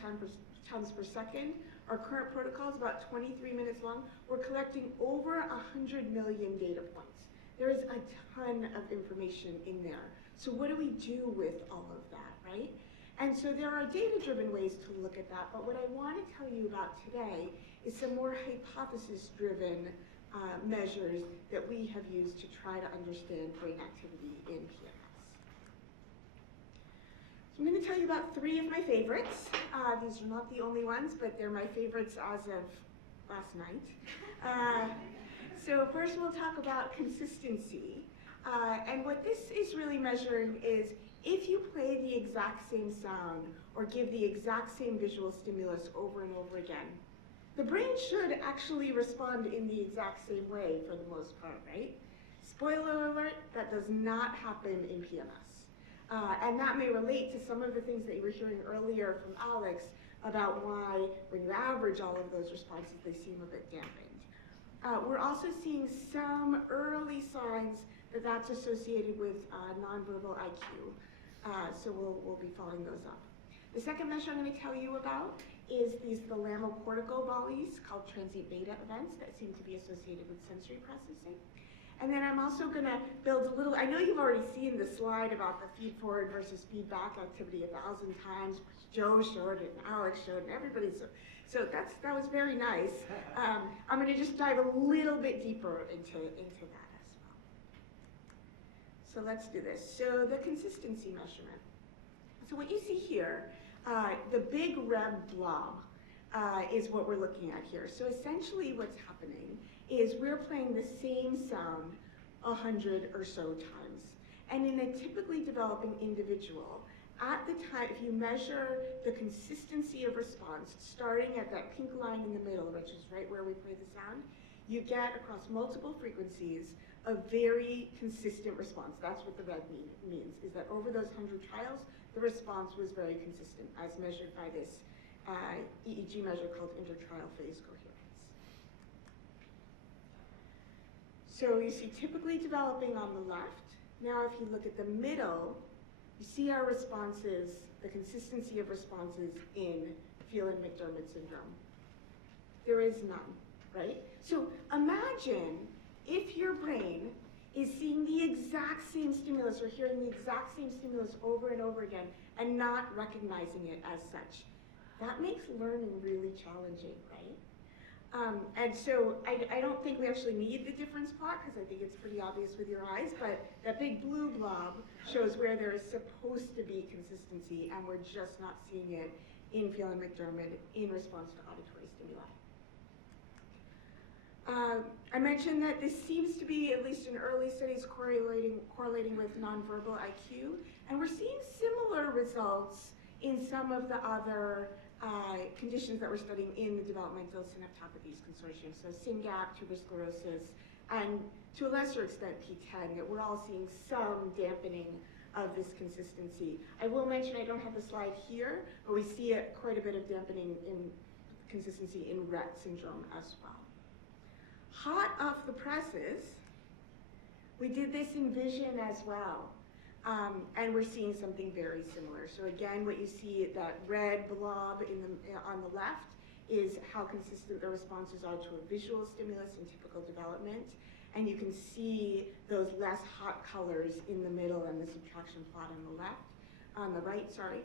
times per second. Our current protocol is about 23 minutes long. We're collecting over 100 million data points. There is a ton of information in there. So what do we do with all of that, right? And so there are data-driven ways to look at that, but what I want to tell you about today is some more hypothesis-driven measures that we have used to try to understand brain activity in PMS. So I'm going to tell you about 3 of my favorites. These are not the only ones, but they're my favorites as of last night. So first we'll talk about consistency. And what this is really measuring is if you play the exact same sound or give the exact same visual stimulus over and over again, the brain should actually respond in the exact same way for the most part, right? Spoiler alert, that does not happen in PMS. And that may relate to some of the things that you were hearing earlier from Alex about why, when you average all of those responses, they seem a bit dampened. We're also seeing some early signs that that's associated with nonverbal IQ. So we'll be following those up. The second measure I'm going to tell you about is these thalamocortical volleys called transient beta events that seem to be associated with sensory processing. And then I'm also going to build a little, I know you've already seen the slide about the feed forward versus feedback activity 1,000 times. Joe showed it, and Alex showed it, and everybody showed. So that was very nice. I'm going to just dive a little bit deeper into that as well. So let's do this. So the consistency measurement. So what you see here, the big red blob is what we're looking at here. So essentially what's happening is we're playing the same sound 100 or so times. And in a typically developing individual, at the time, if you measure the consistency of response, starting at that pink line in the middle, which is right where we play the sound, you get across multiple frequencies a very consistent response. That's what the red means, is that over those 100 trials, the response was very consistent as measured by this EEG measure called intertrial phase coherence. So you see typically developing on the left. Now if you look at the middle, you see our responses, the consistency of responses in Phelan-McDermid syndrome. There is none, right? So imagine if your brain is seeing the exact same stimulus or hearing the exact same stimulus over and over again and not recognizing it as such. That makes learning really challenging, right? And so I don't think we actually need the difference plot because I think it's pretty obvious with your eyes, but that big blue blob shows where there is supposed to be consistency and we're just not seeing it in Phelan-McDermid in response to auditory stimuli. I mentioned that this seems to be, at least in early studies, correlating with nonverbal IQ, and we're seeing similar results in some of the other conditions that we're studying in the Developmental Synaptopathies Consortium, so SYNGAP, tuberous sclerosis, and to a lesser extent P10, that we're all seeing some dampening of this consistency. I will mention, I don't have the slide here, but we see quite a bit of dampening in consistency in Rett syndrome as well. Hot off the presses, we did this in vision as well. And we're seeing something very similar. So again, what you see, that red blob on the left is how consistent the responses are to a visual stimulus in typical development. And you can see those less hot colors in the middle and the subtraction plot on the right, sorry.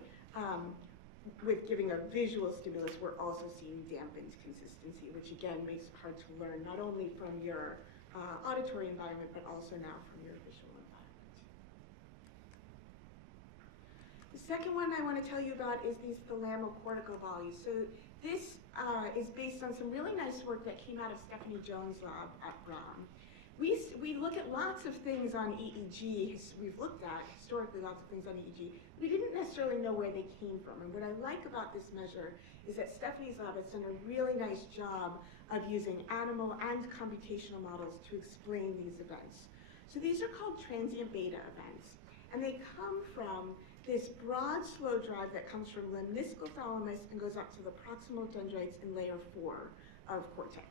With giving a visual stimulus, we're also seeing dampened consistency, which again makes it hard to learn, not only from your auditory environment, but also now from your visual environment. The second one I want to tell you about is these thalamocortical volleys. So this is based on some really nice work that came out of Stephanie Jones' lab at Brown. We look at lots of things on EEG. We've looked at historically lots of things on EEG. We didn't necessarily know where they came from. And what I like about this measure is that Stephanie's lab has done a really nice job of using animal and computational models to explain these events. So these are called transient beta events. And they come from this broad slow drive that comes from lemniscal thalamus and goes up to the proximal dendrites in layer 4 of cortex.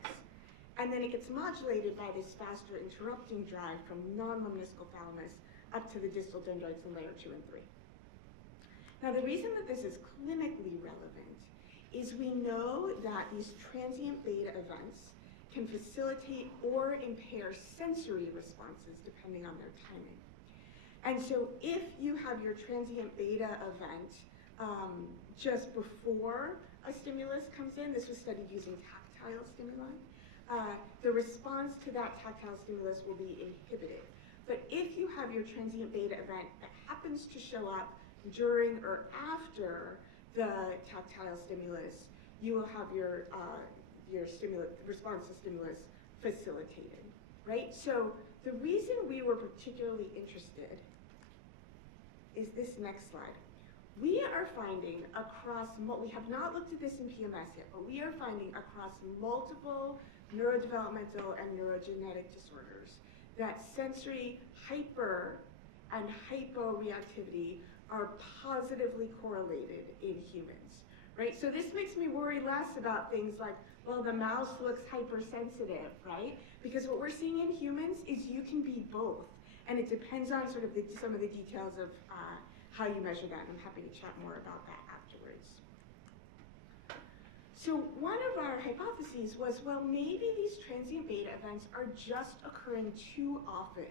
And then it gets modulated by this faster interrupting drive from non-lemniscal thalamus up to the distal dendrites in layer 2 and 3. Now the reason that this is clinically relevant is we know that these transient beta events can facilitate or impair sensory responses depending on their timing. And so if you have your transient beta event just before a stimulus comes in, this was studied using tactile stimuli, the response to that tactile stimulus will be inhibited. But if you have your transient beta event that happens to show up during or after the tactile stimulus, you will have your response to stimulus facilitated, right? So the reason we were particularly interested is this next slide. we are finding across, we have not looked at this in PMS yet, but we are finding across multiple neurodevelopmental and neurogenetic disorders that sensory hyper and hyporeactivity are positively correlated in humans, right? So this makes me worry less about things like, well, the mouse looks hypersensitive, right? Because what we're seeing in humans is you can be both, and it depends on sort of some of the details of how you measure that, and I'm happy to chat more about that afterwards. So one of our hypotheses was, well, maybe these transient beta events are just occurring too often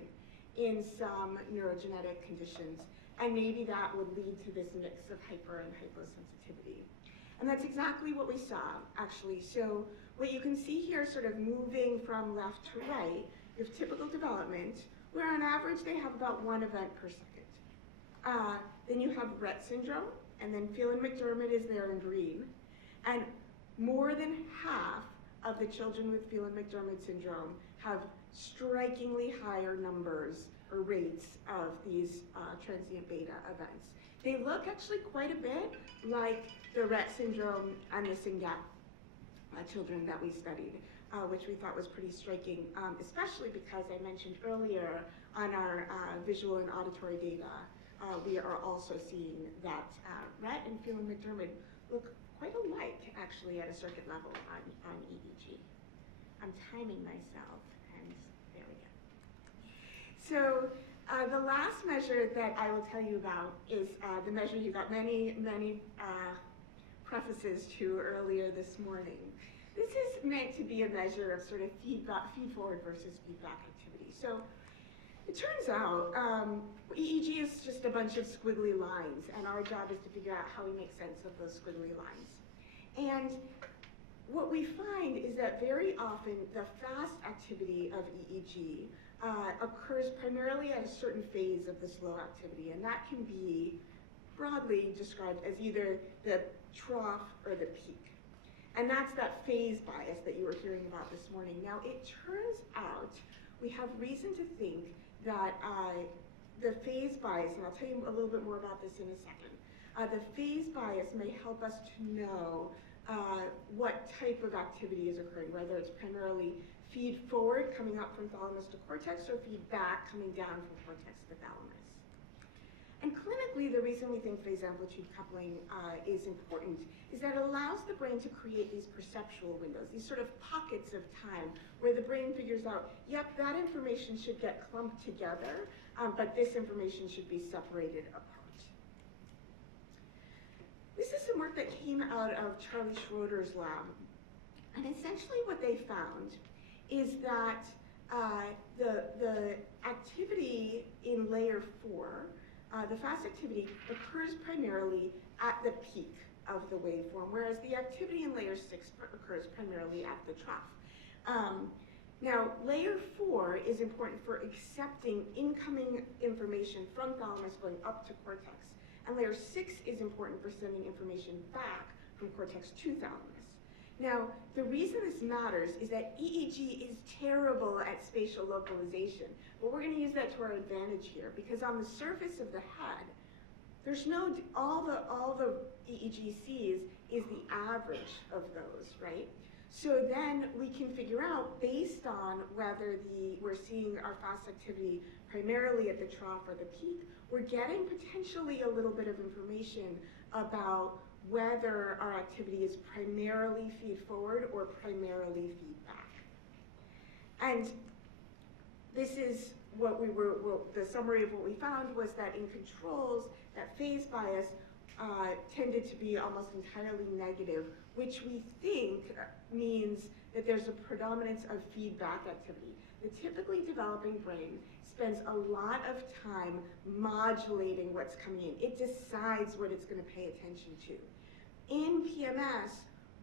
in some neurogenetic conditions, and maybe that would lead to this mix of hyper and hyposensitivity. And that's exactly what we saw, actually. So what you can see here, sort of moving from left to right, you have typical development, where on average they have about 1 event per second. Then you have Rett syndrome, and then Phelan-McDermid is there in green. And more than half of the children with Phelan-McDermid syndrome have strikingly higher numbers or rates of these transient beta events. They look actually quite a bit like the Rett syndrome and the SYNGAP children that we studied, which we thought was pretty striking, especially because I mentioned earlier on our visual and auditory data, we are also seeing that Rett and Phelan-McDermid look quite alike, actually, at a circuit level on EEG. I'm timing myself, and there we go. So the last measure that I will tell you about is the measure you got many prefaces to earlier this morning. This is meant to be a measure of sort of feed forward versus feedback activity. So it turns out EEG is just a bunch of squiggly lines, and our job is to figure out how we make sense of those squiggly lines. And what we find is that very often the fast activity of EEG occurs primarily at a certain phase of the slow activity, and that can be broadly described as either the trough or the peak. And that's that phase bias that you were hearing about this morning. Now, it turns out we have reason to think that the phase bias, and I'll tell you a little bit more about this in a second, the phase bias may help us to know what type of activity is occurring, whether it's primarily feed forward coming up from thalamus to cortex or feed back coming down from cortex to thalamus. And clinically, the reason we think phase amplitude coupling is important is that it allows the brain to create these perceptual windows, these sort of pockets of time where the brain figures out, yep, that information should get clumped together, but this information should be separated apart. This is some work that came out of Charlie Schroeder's lab. And essentially what they found is that the activity in layer 4, the fast activity occurs primarily at the peak of the waveform, whereas the activity in layer 6 occurs primarily at the trough. Now, layer 4 is important for accepting incoming information from thalamus going up to cortex, and layer 6 is important for sending information back from cortex to thalamus. Now, the reason this matters is that EEG is terrible at spatial localization, but we're going to use that to our advantage here, because on the surface of the head, there's no, all the EEG sees is the average of those, right? So then we can figure out, based on whether we're seeing our fast activity primarily at the trough or the peak, we're getting potentially a little bit of information about whether our activity is primarily feed forward or primarily feed back. And this is what the summary of what we found was that in controls, that phase bias tended to be almost entirely negative, which we think means that there's a predominance of feedback activity. The typically developing brain spends a lot of time modulating what's coming in. It decides what it's going to pay attention to. In PMS,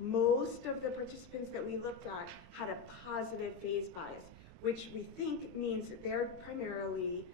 most of the participants that we looked at had a positive phase bias, which we think means that they're primarily,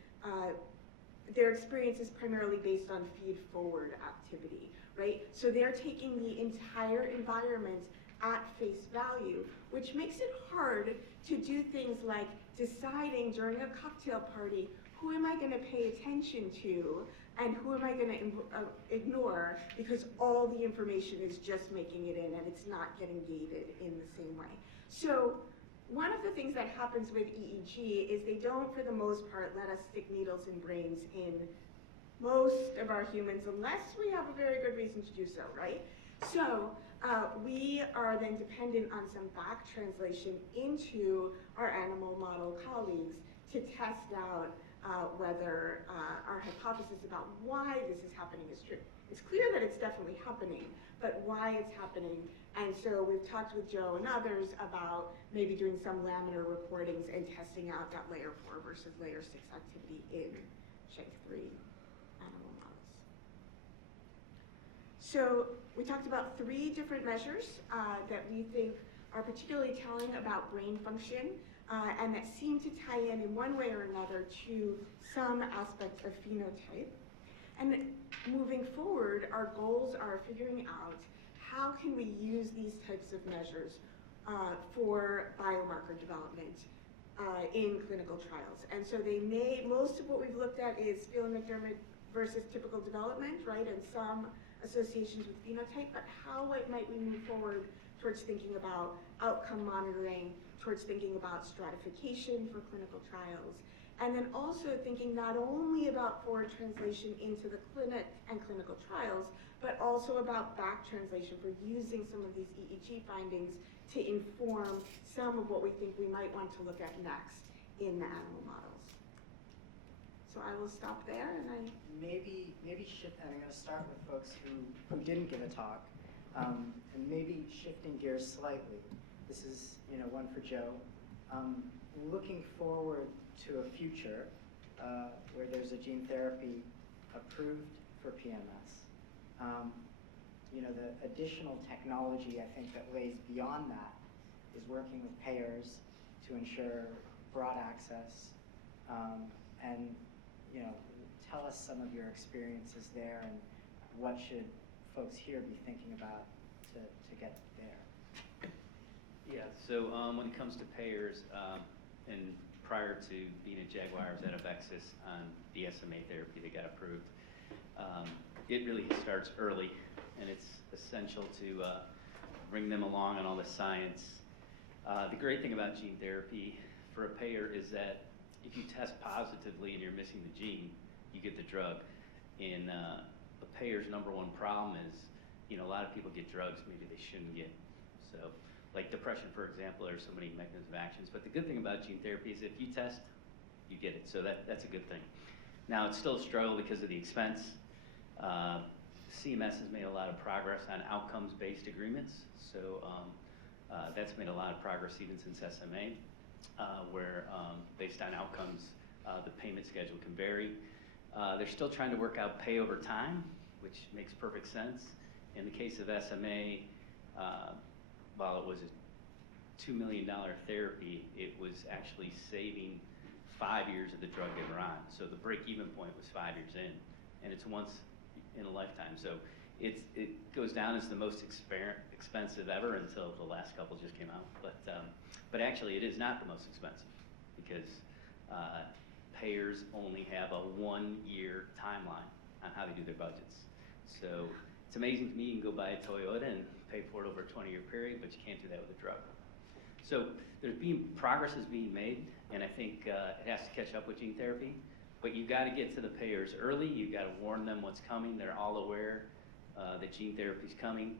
their experience is primarily based on feed-forward activity, right? So they're taking the entire environment at face value, which makes it hard to do things like deciding during a cocktail party who am I going to pay attention to, and who am I going to ignore because all the information is just making it in and it's not getting gated in the same way. So one of the things that happens with EEG is they don't, for the most part, let us stick needles in brains in most of our humans unless we have a very good reason to do so, right? So we are then dependent on some back translation into our animal model colleagues to test out whether our hypothesis about why this is happening is true. It's clear that it's definitely happening, but why it's happening. And so we've talked with Joe and others about maybe doing some laminar recordings and testing out that layer 4 versus layer 6 activity in SHANK3 animal models. So we talked about 3 different measures that we think are particularly telling about brain function and that seem to tie in one way or another to some aspect of phenotype. And moving forward, our goals are figuring out how can we use these types of measures for biomarker development in clinical trials. And so they may, most of what we've looked at is Phelan-McDermid versus typical development, right, and some associations with phenotype, but how might we move forward towards thinking about outcome monitoring, towards thinking about stratification for clinical trials, and then also thinking not only about forward translation into the clinic and clinical trials, but also about back translation for using some of these EEG findings to inform some of what we think we might want to look at next in the animal models. So I will stop there, and I Maybe shift, and I'm going to start with folks who didn't give a talk, and maybe shifting gears slightly. This is, one for Joe. Looking forward to a future where there's a gene therapy approved for PMS. The additional technology, I think, that lays beyond that is working with payers to ensure broad access, and tell us some of your experiences there and what should folks here be thinking about to get there. Yeah, so when it comes to payers, and prior to being at Jaguar, I was at Avexis on the SMA therapy that got approved. It really starts early, and it's essential to bring them along on all the science. The great thing about gene therapy for a payer is that if you test positively and you're missing the gene, you get the drug. And a payer's number one problem is, a lot of people get drugs maybe they shouldn't get. So, like depression, for example, there's so many mechanisms of actions. But the good thing about gene therapy is if you test, you get it. So that's a good thing. Now, it's still a struggle because of the expense. CMS has made a lot of progress on outcomes-based agreements. So that's made a lot of progress even since SMA, where based on outcomes, the payment schedule can vary. They're still trying to work out pay over time, which makes perfect sense. In the case of SMA, while it was a $2 million therapy, it was actually saving 5 years of the drug they were on. So the break-even point was 5 years in, and it's once in a lifetime. So it goes down as the most expensive ever until the last couple just came out. But actually, it is not the most expensive because payers only have a 1-year timeline on how they do their budgets. So it's amazing to me, you can go buy a Toyota and pay for it over a 20-year period, but you can't do that with a drug. So progress is being made, and I think it has to catch up with gene therapy, but you've got to get to the payers early. You've got to warn them what's coming. They're all aware that gene therapy is coming.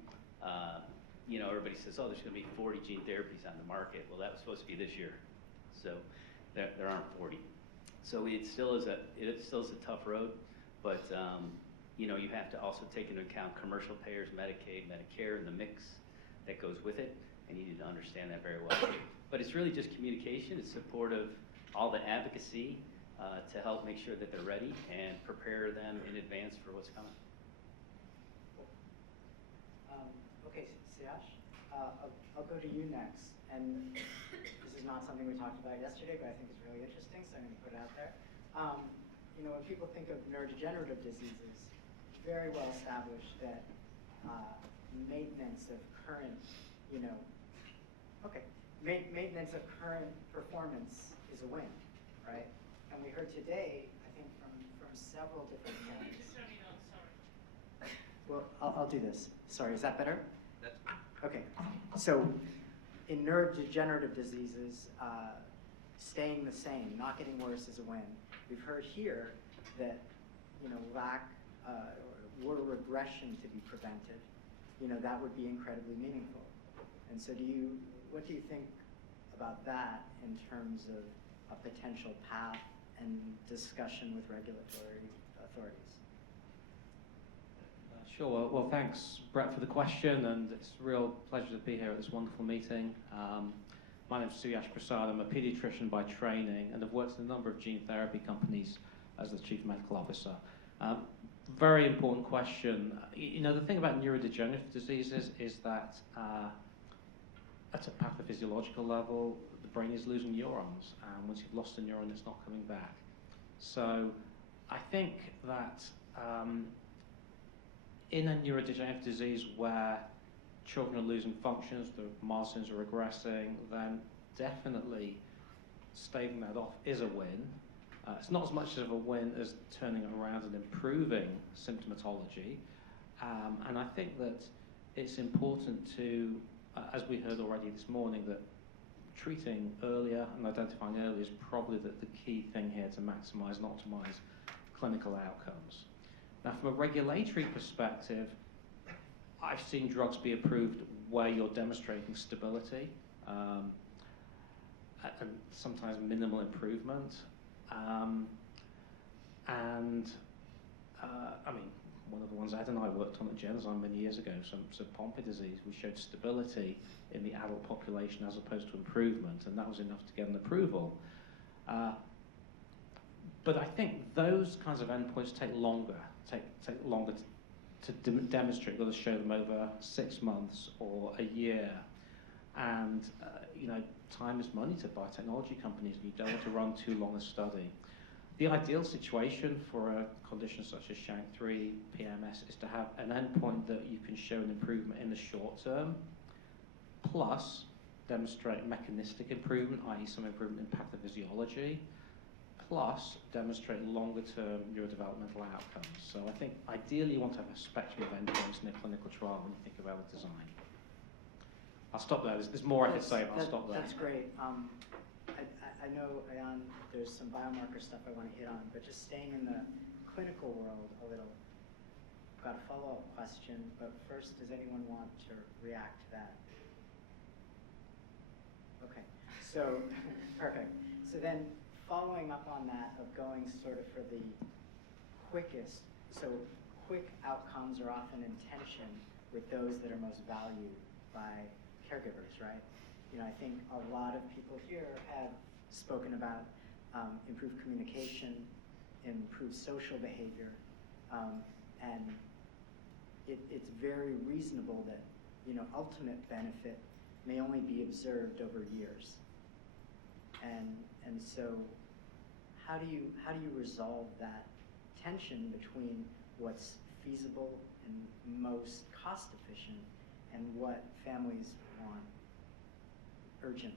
Everybody says, oh, there's going to be 40 gene therapies on the market. Well, that was supposed to be this year, so there aren't 40. So it still is a tough road, but you have to also take into account commercial payers, Medicaid, Medicare, and the mix that goes with it, and you need to understand that very well. But it's really just communication. It's support of all the advocacy to help make sure that they're ready and prepare them in advance for what's coming. Okay, Siash, I'll go to you next. And this is not something we talked about yesterday, but I think it's really interesting, so I'm going to put it out there. When people think of neurodegenerative diseases, it's very well established that maintenance of current, maintenance of current performance is a win, right? And we heard today, I think, from several different parents. Well, I'll do this. Sorry, is that better? That's Okay. So in neurodegenerative diseases, staying the same, not getting worse is a win. We've heard here that, were regression to be prevented, that would be incredibly meaningful. And so what do you think about that in terms of a potential path and discussion with regulatory authorities? Sure. Well, thanks, Brett, for the question, and it's a real pleasure to be here at this wonderful meeting. My name is Suyash Prasad. I'm a pediatrician by training, and I've worked in a number of gene therapy companies as the chief medical officer. Very important question. The thing about neurodegenerative diseases is that at a pathophysiological level, the brain is losing neurons, and once you've lost a neuron, it's not coming back. So I think that in a neurodegenerative disease where children are losing functions, the milestones are regressing, then definitely staving that off is a win. It's not as much of a win as turning it around and improving symptomatology. And I think that it's important to, as we heard already this morning, that treating earlier and identifying early is probably the key thing here to maximize and optimize clinical outcomes. Now, from a regulatory perspective, I've seen drugs be approved where you're demonstrating stability and sometimes minimal improvement. One of the ones Ed and I worked on at Genzyme many years ago, so Pompe disease, we showed stability in the adult population as opposed to improvement, and that was enough to get an approval. But I think those kinds of endpoints take longer to demonstrate, whether show them over 6 months or a year. And time is money to biotechnology companies, and you don't want to run too long a study. The ideal situation for a condition such as SHANK3, PMS, is to have an endpoint that you can show an improvement in the short term, plus demonstrate mechanistic improvement, i.e. some improvement in pathophysiology, plus demonstrate longer-term neurodevelopmental outcomes. So I think ideally you want to have a spectrum of endpoints in a clinical trial when you think about the design. I'll stop there. There's more I could say, but I'll stop there. That's great. I know, Ayan, there's some biomarker stuff I want to hit on, but just staying in the clinical world a little, I've got a follow-up question, but first, does anyone want to react to that? Okay, so, perfect. So then, following up on that of going sort of for the quickest, so quick outcomes are often in tension with those that are most valued by caregivers, right? I think a lot of people here have spoken about improved communication, improved social behavior, and it's very reasonable that ultimate benefit may only be observed over years. And so, how do you resolve that tension between what's feasible and most cost efficient and what families want urgently?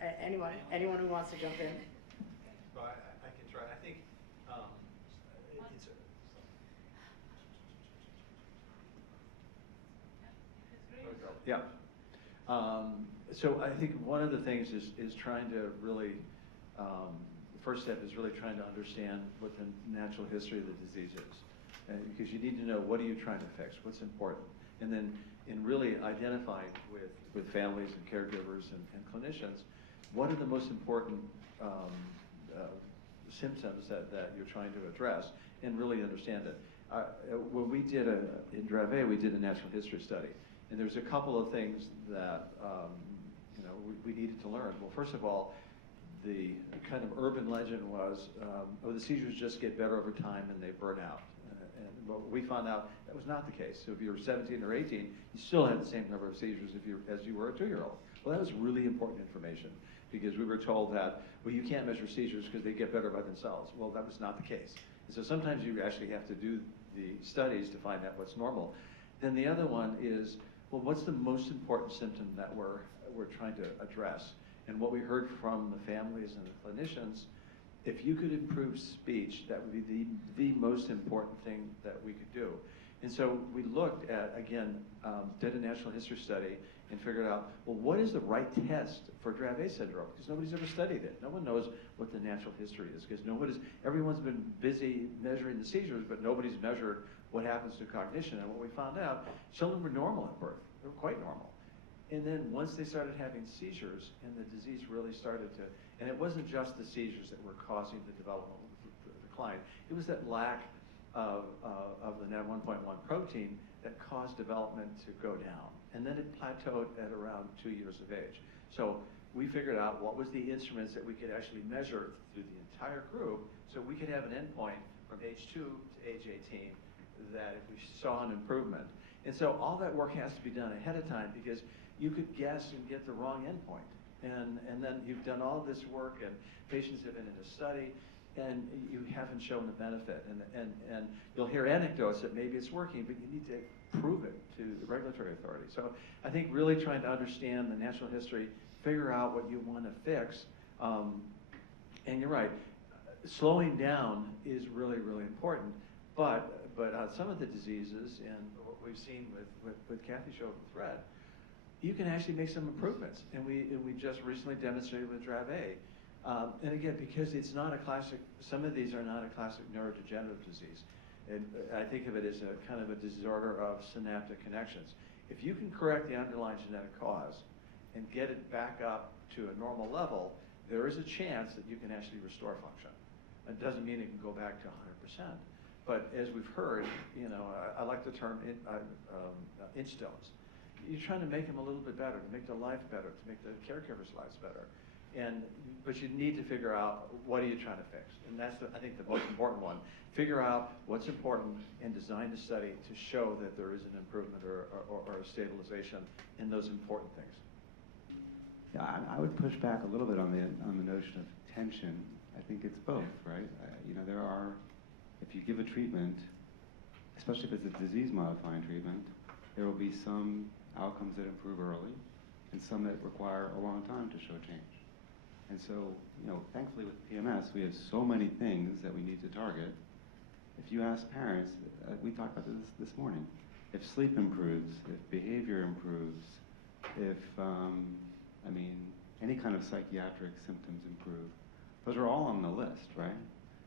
Anyone who wants to jump in? Well, I can try. I think it's yeah. So I think one of the things is trying to really, the first step is really trying to understand what the natural history of the disease is. Because you need to know, what are you trying to fix, what's important. And then in really identifying with families and caregivers and clinicians, what are the most important symptoms that you're trying to address, and really understand it. When we did in Dravet, we did a natural history study, and there's a couple of things that we needed to learn. Well, first of all, the kind of urban legend was, the seizures just get better over time and they burn out. And what we found out, that was not the case. So if you were 17 or 18, you still had the same number of seizures as you were a 2-year-old. Well, that was really important information, because we were told that, well, you can't measure seizures because they get better by themselves. Well, that was not the case. And so sometimes you actually have to do the studies to find out what's normal. Then the other one is, well, what's the most important symptom that we're we're trying to address. And what we heard from the families and the clinicians, if you could improve speech, that would be the most important thing that we could do. And so we looked at, again, did a natural history study and figured out, well, what is the right test for Dravet syndrome? Because nobody's ever studied it. No one knows what the natural history is, because everyone's been busy measuring the seizures, but nobody's measured what happens to cognition. And what we found out, children were normal at birth. They were quite normal. And then once they started having seizures and the disease really started to, and it wasn't just the seizures that were causing the developmental decline, it was that lack of the NaV1.1 protein that caused development to go down. And then it plateaued at around 2 years of age. So we figured out what was the instruments that we could actually measure through the entire group, so we could have an endpoint from age 2 to age 18 that if we saw an improvement. And so all that work has to be done ahead of time, because you could guess and get the wrong endpoint. And then you've done all this work, and patients have been in a study, and you haven't shown the benefit. And you'll hear anecdotes that maybe it's working, but you need to prove it to the regulatory authority. So I think really trying to understand the natural history, figure out what you want to fix. And you're right, slowing down is really, really important. But some of the diseases, and what we've seen with KATHIE showed with Rett, you can actually make some improvements. And we just recently demonstrated with Dravet. And again, because it's not a classic, some of these are not a classic neurodegenerative disease. And I think of it as a kind of a disorder of synaptic connections. If you can correct the underlying genetic cause and get it back up to a normal level, there is a chance that you can actually restore function. It doesn't mean it can go back to 100%. But as we've heard, I like the term inch stones. You're trying to make them a little bit better, to make their life better, to make the caregivers' lives better. But you need to figure out, what are you trying to fix? And that's, I think, the most important one. Figure out what's important and design the study to show that there is an improvement or a stabilization in those important things. Yeah, I would push back a little bit on the notion of tension. I think it's both, right? There are, if you give a treatment, especially if it's a disease-modifying treatment, there will be some outcomes that improve early and some that require a long time to show change. And so, thankfully with PMS, we have so many things that we need to target. If you ask parents, we talked about this morning, if sleep improves, if behavior improves, if, any kind of psychiatric symptoms improve, those are all on the list, right?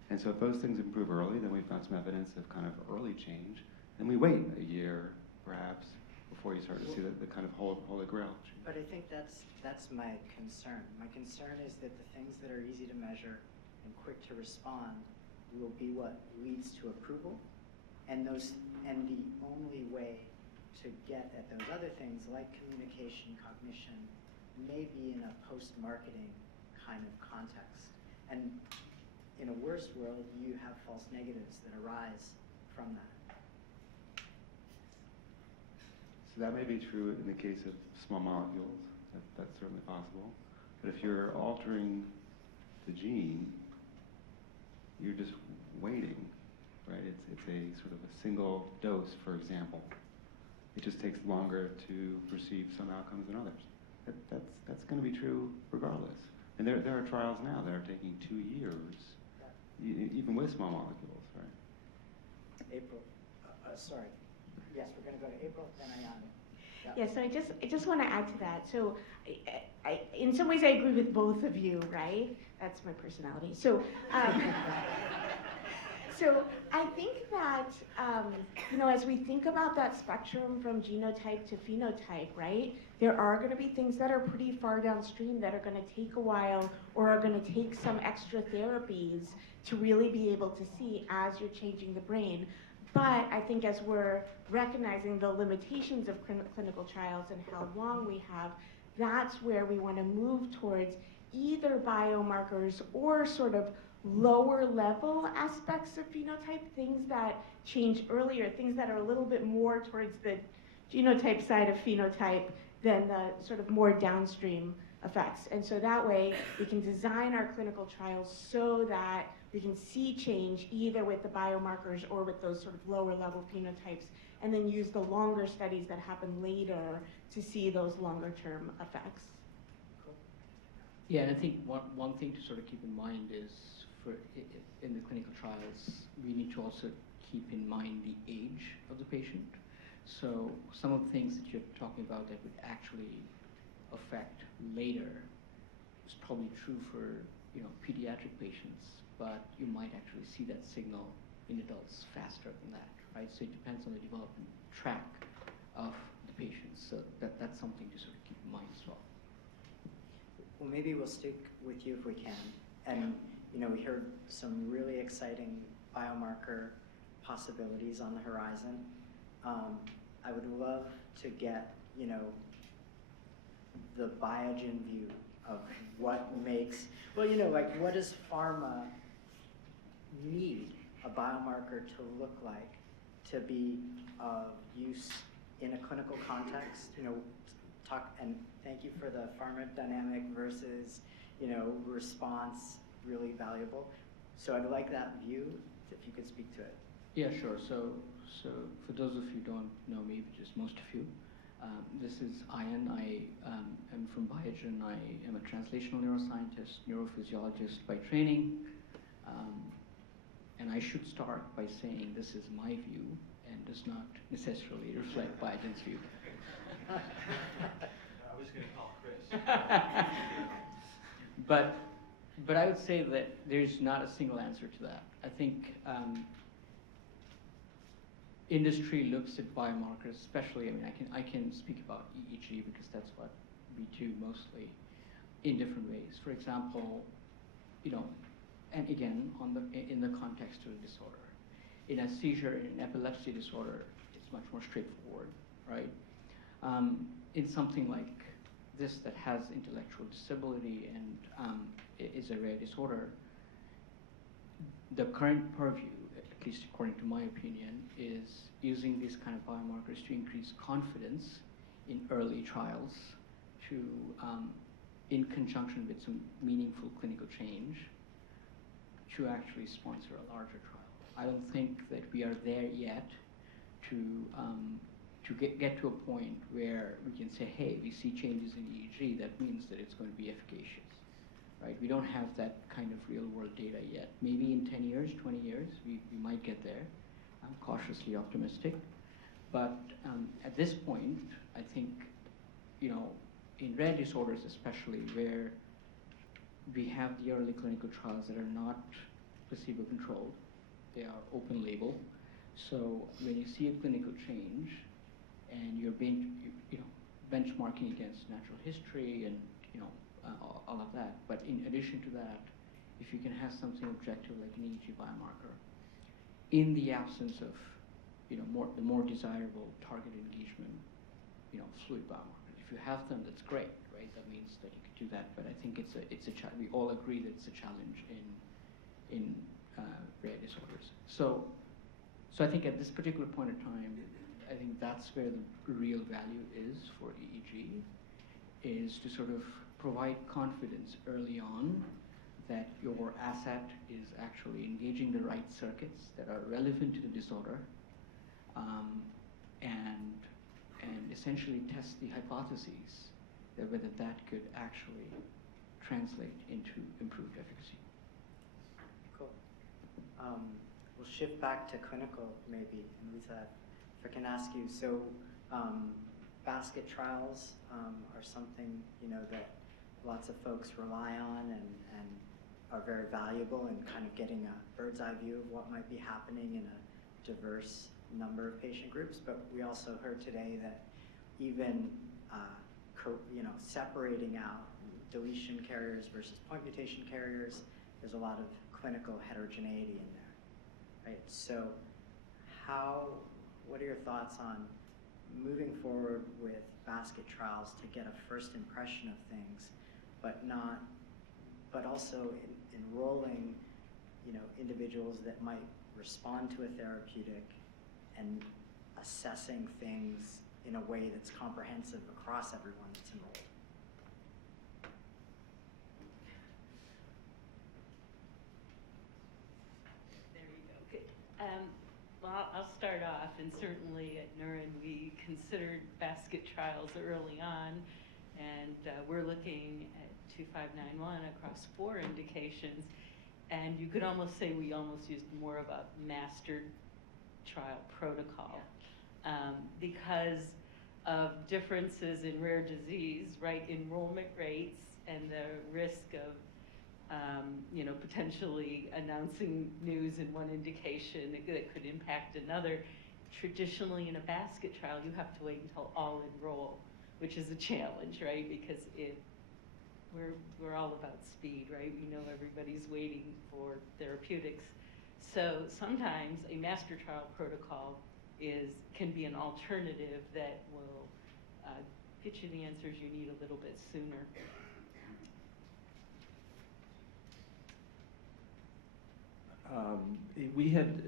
And so if those things improve early, then we've got some evidence of kind of early change. Then we wait a year, perhaps, before you start to see the kind of holy grail. But I think that's my concern. My concern is that the things that are easy to measure and quick to respond will be what leads to approval, and the only way to get at those other things like communication, cognition, may be in a post-marketing kind of context. And in a worse world, you have false negatives that arise from that. So that may be true in the case of small molecules. That's certainly possible. But if you're altering the gene, you're just waiting, right? It's a sort of a single dose, for example. It just takes longer to perceive some outcomes than others. That's going to be true regardless. And there are trials now that are taking 2 years, even with small molecules, right? April, sorry. Yes, we're going to go to April, then Ayana. Yeah, so I just want to add to that. So in some ways I agree with both of you, right? That's my personality. So, so I think that, as we think about that spectrum from genotype to phenotype, right? There are going to be things that are pretty far downstream that are going to take a while or are going to take some extra therapies to really be able to see as you're changing the brain. But I think as we're recognizing the limitations of clinical trials and how long we have, that's where we want to move towards either biomarkers or sort of lower level aspects of phenotype, things that change earlier, things that are a little bit more towards the genotype side of phenotype than the sort of more downstream effects. And so that way we can design our clinical trials so that we can see change either with the biomarkers or with those sort of lower level phenotypes, and then use the longer studies that happen later to see those longer term effects. Yeah, and I think one thing to sort of keep in mind is in the clinical trials, we need to also keep in mind the age of the patient. So some of the things that you're talking about that would actually affect later is probably true for pediatric patients, but you might actually see that signal in adults faster than that, right? So it depends on the development track of the patients. So that's something to sort of keep in mind as well. Well, maybe we'll stick with you if we can. And we heard some really exciting biomarker possibilities on the horizon. I would love to get, the Biogen view of what makes, like what does pharma need a biomarker to look like to be of use in a clinical context? And thank you for the pharmacodynamic versus, response, really valuable. So I'd like that view, if you could speak to it. Yeah, sure. So for those of you who don't know me, which is most of you, this is Ian. I am from Biogen. I am a translational neuroscientist, neurophysiologist by training. And I should start by saying this is my view and does not necessarily reflect Biogen's view. I was going to call Chris. But I would say that there's not a single answer to that. I think industry looks at biomarkers, especially, I can speak about EEG because that's what we do mostly, in different ways. For example, and again, in the context of a disorder. In a seizure, in an epilepsy disorder, it's much more straightforward, right? In something like this that has intellectual disability and is a rare disorder, the current purview, at least according to my opinion, is using these kind of biomarkers to increase confidence in early trials to, in conjunction with some meaningful clinical change, to actually sponsor a larger trial. I don't think that we are there yet to get to a point where we can say, hey, we see changes in EEG, that means that it's going to be efficacious, right? We don't have that kind of real world data yet. Maybe in 10 years, 20 years, we might get there. I'm cautiously optimistic. But at this point, I think, in rare disorders especially, where we have the early clinical trials that are not placebo-controlled, they are open label. So when you see a clinical change, and you're benchmarking against natural history and all of that. But in addition to that, if you can have something objective like an EEG biomarker, in the absence of the more desirable target engagement, fluid biomarkers. If you have them, that's great, right? That means that you can do that. But I think it's a challenge. We all agree that it's a challenge in rare disorders. So I think at this particular point in time, I think that's where the real value is for EEG, is to sort of provide confidence early on that your asset is actually engaging the right circuits that are relevant to the disorder, and essentially test the hypotheses that whether that could actually translate into improved efficacy. Cool. We'll shift back to clinical maybe, and Lisa, if I can ask you, so basket trials are something that lots of folks rely on and are very valuable in kind of getting a bird's eye view of what might be happening in a diverse number of patient groups. But we also heard today that even separating out deletion carriers versus point mutation carriers, there's a lot of clinical heterogeneity in there, right? So what are your thoughts on moving forward with basket trials to get a first impression of things, but also enrolling, individuals that might respond to a therapeutic and assessing things in a way that's comprehensive across everyone that's enrolled? There you go. Okay. Well, I'll start off, and certainly at Neuron we considered basket trials early on, and we're looking to 2591 across 4 indications. And you could almost say we almost used more of a master trial protocol because of differences in rare disease, right? Enrollment rates and the risk of potentially announcing news in one indication that could impact another. Traditionally, in a basket trial, you have to wait until all enroll, which is a challenge, right? Because we're all about speed, right? We know everybody's waiting for therapeutics. So sometimes a master trial protocol can be an alternative that will get you the answers you need a little bit sooner. We had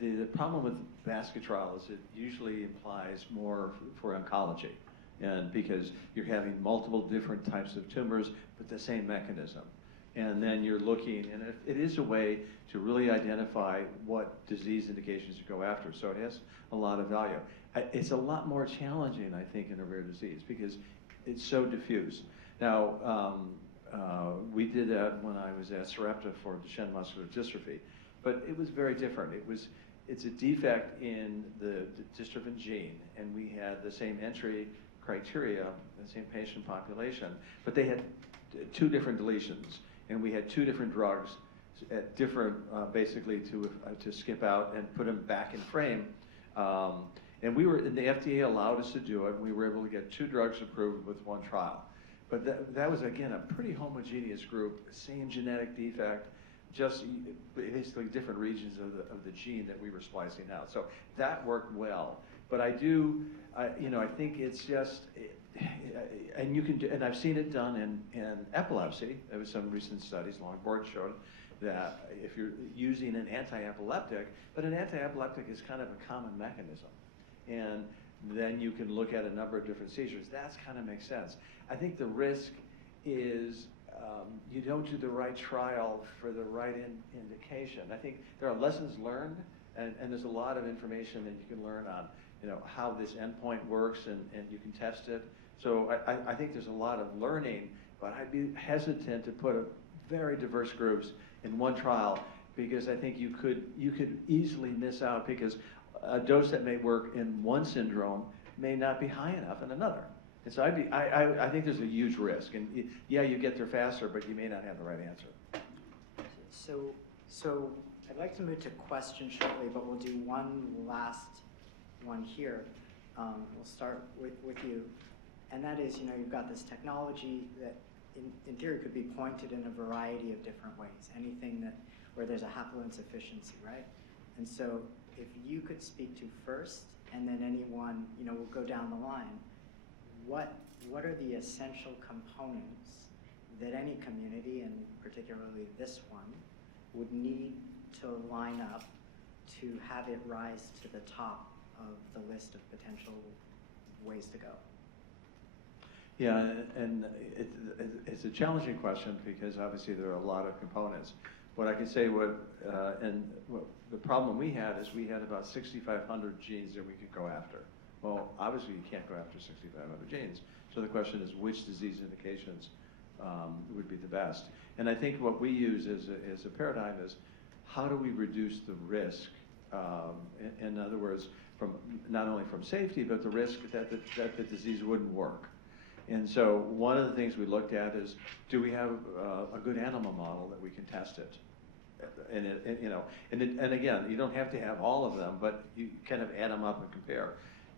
the problem with basket trial is it usually implies more for oncology, and because you're having multiple different types of tumors but the same mechanism, and then you're looking, and it is a way to really identify what disease indications to go after. So it has a lot of value. It's a lot more challenging, I think, in a rare disease because it's so diffuse. Now. We did that when I was at Sarepta for Duchenne muscular dystrophy, but it was very different. It's a defect in the dystrophin gene, and we had the same entry criteria, the same patient population, but they had 2 different deletions, and we had 2 different drugs at different, basically to skip out and put them back in frame. And the FDA allowed us to do it, and we were able to get 2 drugs approved with 1 trial. But that was, again, a pretty homogeneous group, same genetic defect, just basically different regions of the gene that we were splicing out. So that worked well. But I think it's just, and I've seen it done in epilepsy. There was some recent studies, Longboard showed that if you're using an anti-epileptic, but an anti-epileptic is kind of a common mechanism. And then you can look at a number of different seizures. That kind of makes sense. I think the risk is you don't do the right trial for the right indication. I think there are lessons learned, and there's a lot of information that you can learn on, how this endpoint works, and you can test it. So I think there's a lot of learning, but I'd be hesitant to put very diverse groups in one trial because I think you could easily miss out because a dose that may work in one syndrome may not be high enough in another. And so I think there's a huge risk. And yeah, you get there faster, but you may not have the right answer. So I'd like to move to questions shortly, but we'll do one last one here. We'll start with you. And that is, you've got this technology that in theory could be pointed in a variety of different ways. Anything where there's a haploinsufficiency, right? And so if you could speak to first, and then anyone, will go down the line, what are the essential components that any community, and particularly this one, would need to line up to have it rise to the top of the list of potential ways to go? Yeah, and it's a challenging question because obviously there are a lot of components. What I can say, the problem we had is we had about 6,500 genes that we could go after. Well, obviously you can't go after 6,500 genes. So the question is which disease indications would be the best. And I think what we use as a paradigm is how do we reduce the risk, in other words, not only from safety, but the risk that the disease wouldn't work. And so one of the things we looked at is, do we have a good animal model that we can test it? And again, you don't have to have all of them, but you kind of add them up and compare.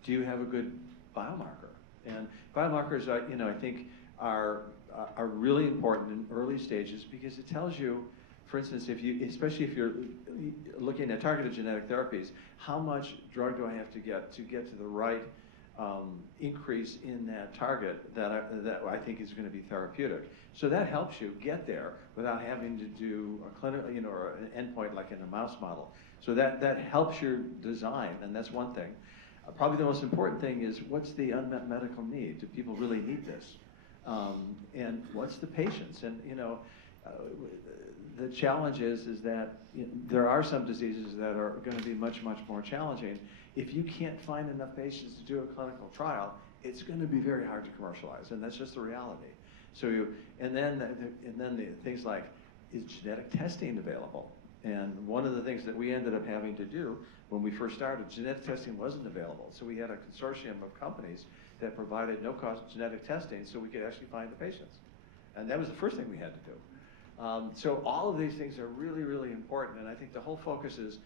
Do you have a good biomarker? And biomarkers, I think, are really important in early stages because it tells you, for instance, especially if you're looking at targeted genetic therapies, how much drug do I have to get to the right increase in that target that I think is going to be therapeutic. So that helps you get there without having to do a clinical, or an endpoint like in a mouse model. So that helps your design, and that's one thing. Probably the most important thing is what's the unmet medical need? Do people really need this? And what's the patients? And the challenge is that there are some diseases that are going to be much, much more challenging. If you can't find enough patients to do a clinical trial, it's going to be very hard to commercialize, and that's just the reality. And then the things like, is genetic testing available? And one of the things that we ended up having to do when we first started, genetic testing wasn't available. So we had a consortium of companies that provided no-cost genetic testing so we could actually find the patients. And that was the first thing we had to do. So all of these things are really, really important. And I think the whole focus is,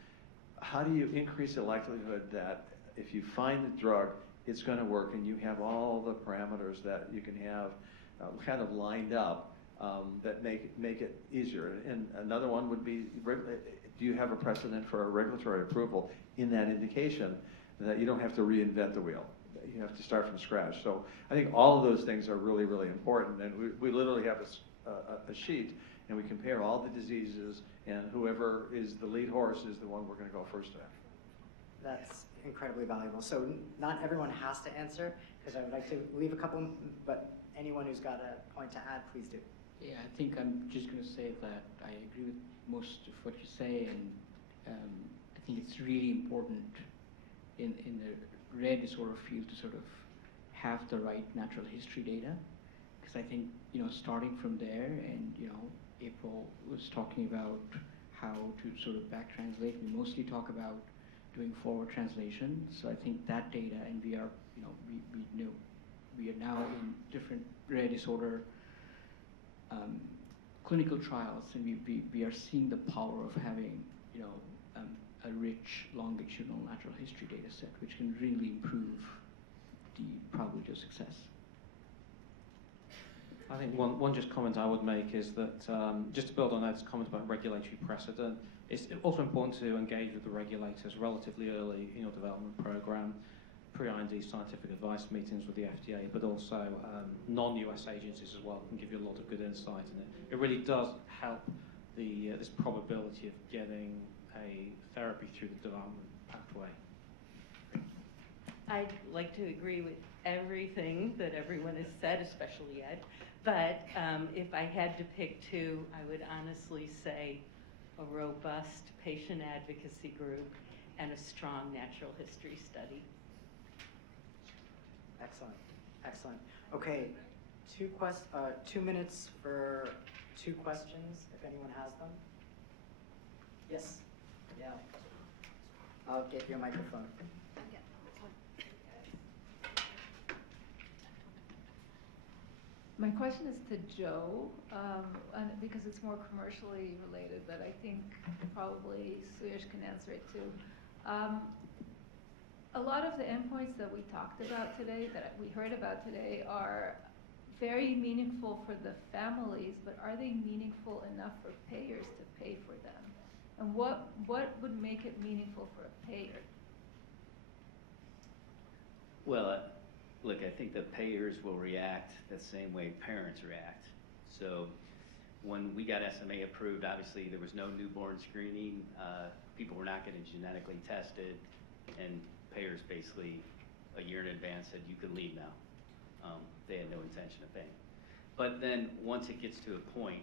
how do you increase the likelihood that if you find the drug, it's going to work, and you have all the parameters that you can have kind of lined up that make it easier. And another one would be, do you have a precedent for a regulatory approval in that indication that you don't have to reinvent the wheel? You have to start from scratch. So I think all of those things are really, really important. And we literally have a sheet, and we compare all the diseases, and whoever is the lead horse is the one we're going to go first at. That's incredibly valuable. So not everyone has to answer, because I would like to leave a couple, but anyone who's got a point to add, please do. Yeah, I think I'm just going to say that I agree with most of what you say, and I think it's really important in the rare disorder field to sort of have the right natural history data, because I think, starting from there, and April was talking about how to sort of back translate. We mostly talk about doing forward translation. So I think that data, and we are, we are now in different rare disorder clinical trials, and we are seeing the power of having, a rich longitudinal natural history data set, which can really improve the probability of success. I think one just comment I would make is that, just to build on Ed's comment about regulatory precedent, it's also important to engage with the regulators relatively early in your development program, pre-IND scientific advice meetings with the FDA, but also non-US agencies as well can give you a lot of good insight in it. It really does help this probability of getting a therapy through the development pathway. I'd like to agree with everything that everyone has said, especially Ed. But if I had to pick two, I would honestly say a robust patient advocacy group and a strong natural history study. Excellent, excellent. Okay, 2 minutes for 2 questions, if anyone has them. Yes, yeah. I'll get you a microphone. My question is to Joe, and because it's more commercially related, but I think probably Suyash can answer it too. A lot of the endpoints that we talked about today, that we heard about today, are very meaningful for the families, but are they meaningful enough for payers to pay for them? And what would make it meaningful for a payer? Well, look, I think the payers will react the same way parents react. So when we got SMA approved, obviously there was no newborn screening. People were not getting genetically tested, and payers basically a year in advance said you can leave now. They had no intention of paying. But then once it gets to a point,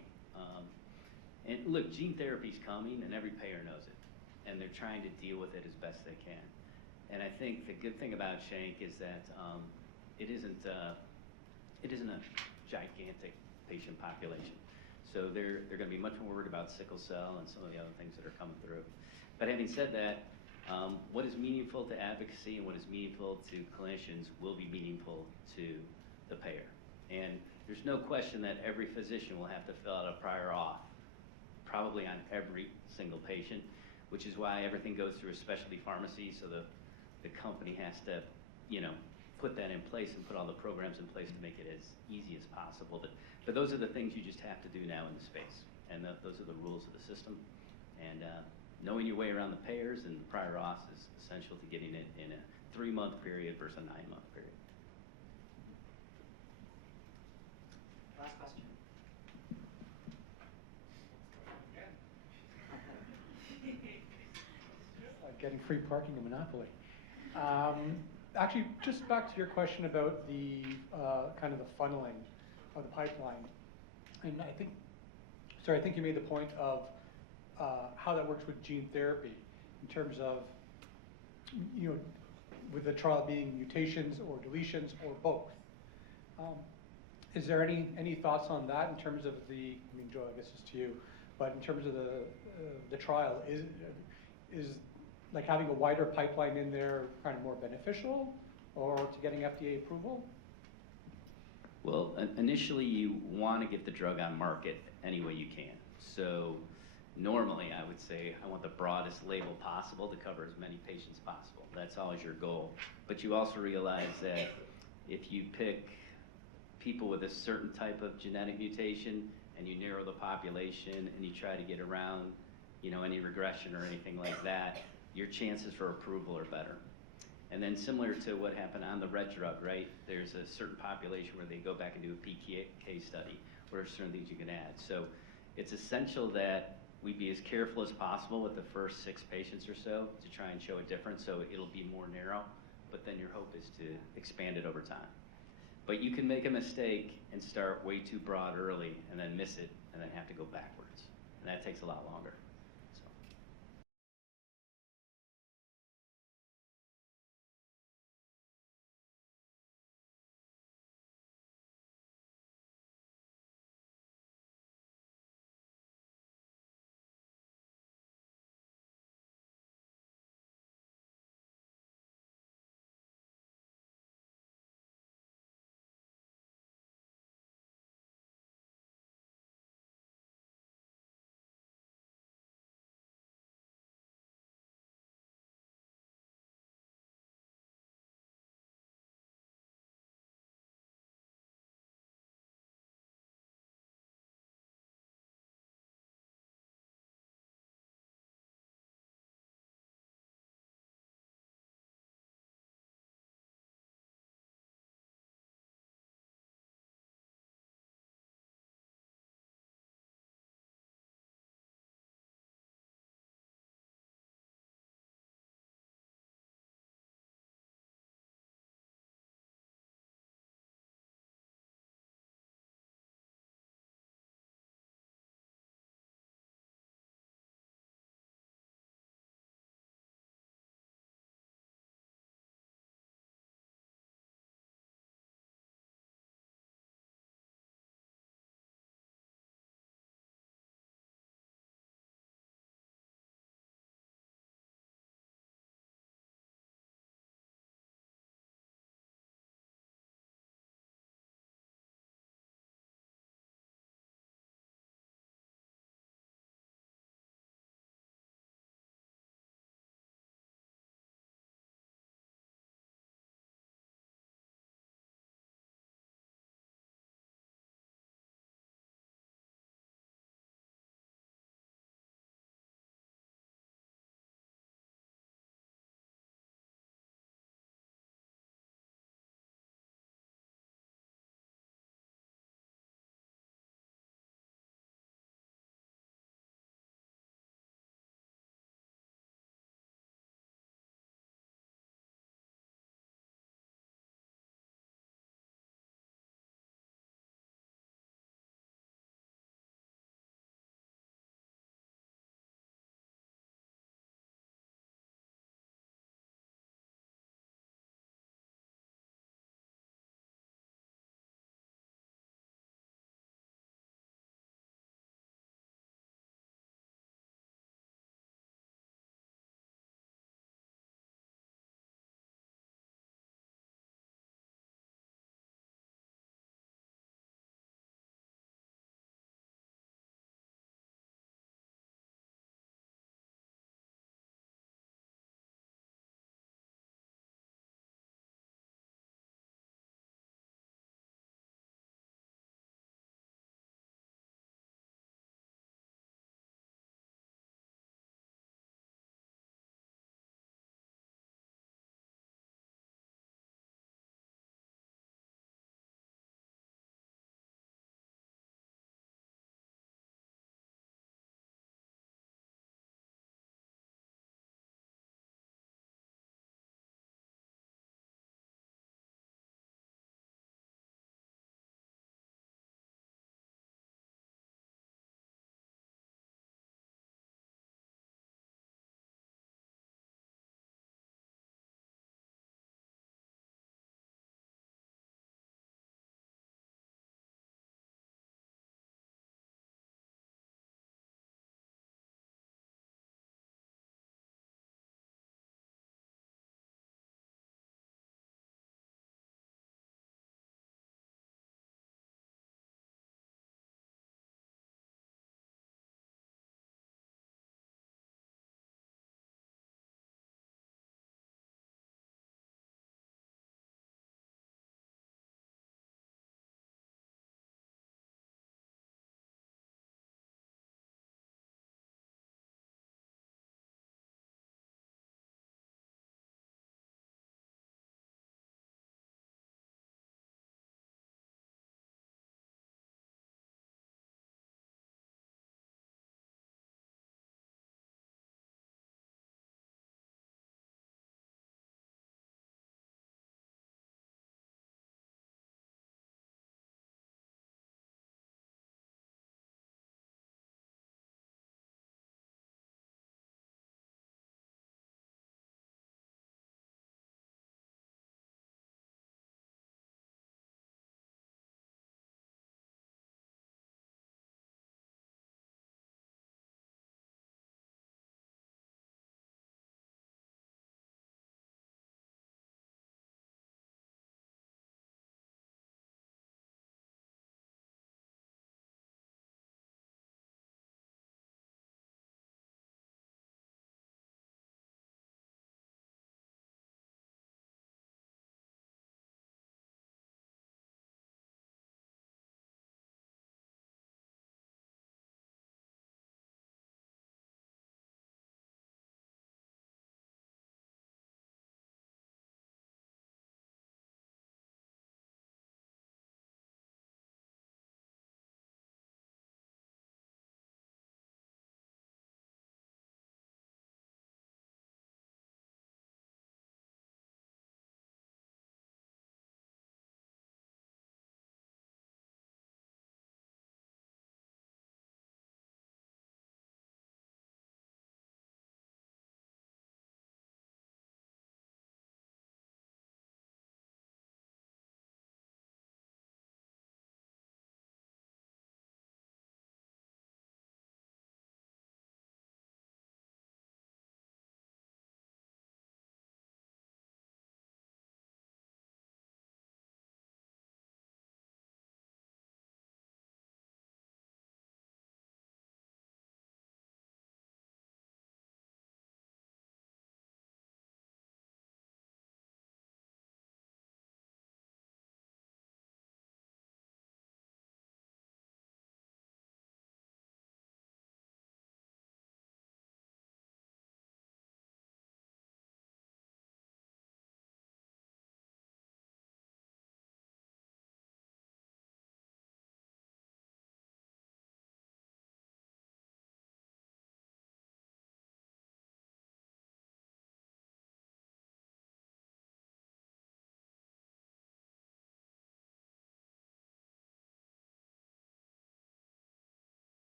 and look, gene therapy's coming and every payer knows it, and they're trying to deal with it as best they can. And I think the good thing about SHANK is that it isn't a gigantic patient population. So they're going to be much more worried about sickle cell and some of the other things that are coming through. But having said that, what is meaningful to advocacy and what is meaningful to clinicians will be meaningful to the payer. And there's no question that every physician will have to fill out a prior auth, probably on every single patient, which is why everything goes through a specialty pharmacy, so the company has to, put that in place and put all the programs in place to make it as easy as possible. But those are the things you just have to do now in the space, and those are the rules of the system. And knowing your way around the payers and the prior auth is essential to getting it in a 3-month period versus a 9-month period. Last question. Getting free parking in Monopoly. Actually, just back to your question about the kind of the funneling of the pipeline, and I think you made the point of how that works with gene therapy in terms of, with the trial being mutations or deletions or both. Is there any thoughts on that in terms of the, I mean, Joe, I guess it's to you, but in terms of the trial, is like having a wider pipeline in there kind of more beneficial or to getting FDA approval? Well, initially you want to get the drug on market any way you can. So normally I would say I want the broadest label possible to cover as many patients possible. That's always your goal. But you also realize that if you pick people with a certain type of genetic mutation and you narrow the population and you try to get around, you know, any regression or anything like that, your chances for approval are better. And then similar to what happened on the Rett drug, right? There's a certain population where they go back and do a PK study where there's certain things you can add. So it's essential that we be as careful as possible with the first 6 patients or so to try and show a difference, so it'll be more narrow, but then your hope is to expand it over time. But you can make a mistake and start way too broad early and then miss it and then have to go backwards. And that takes a lot longer.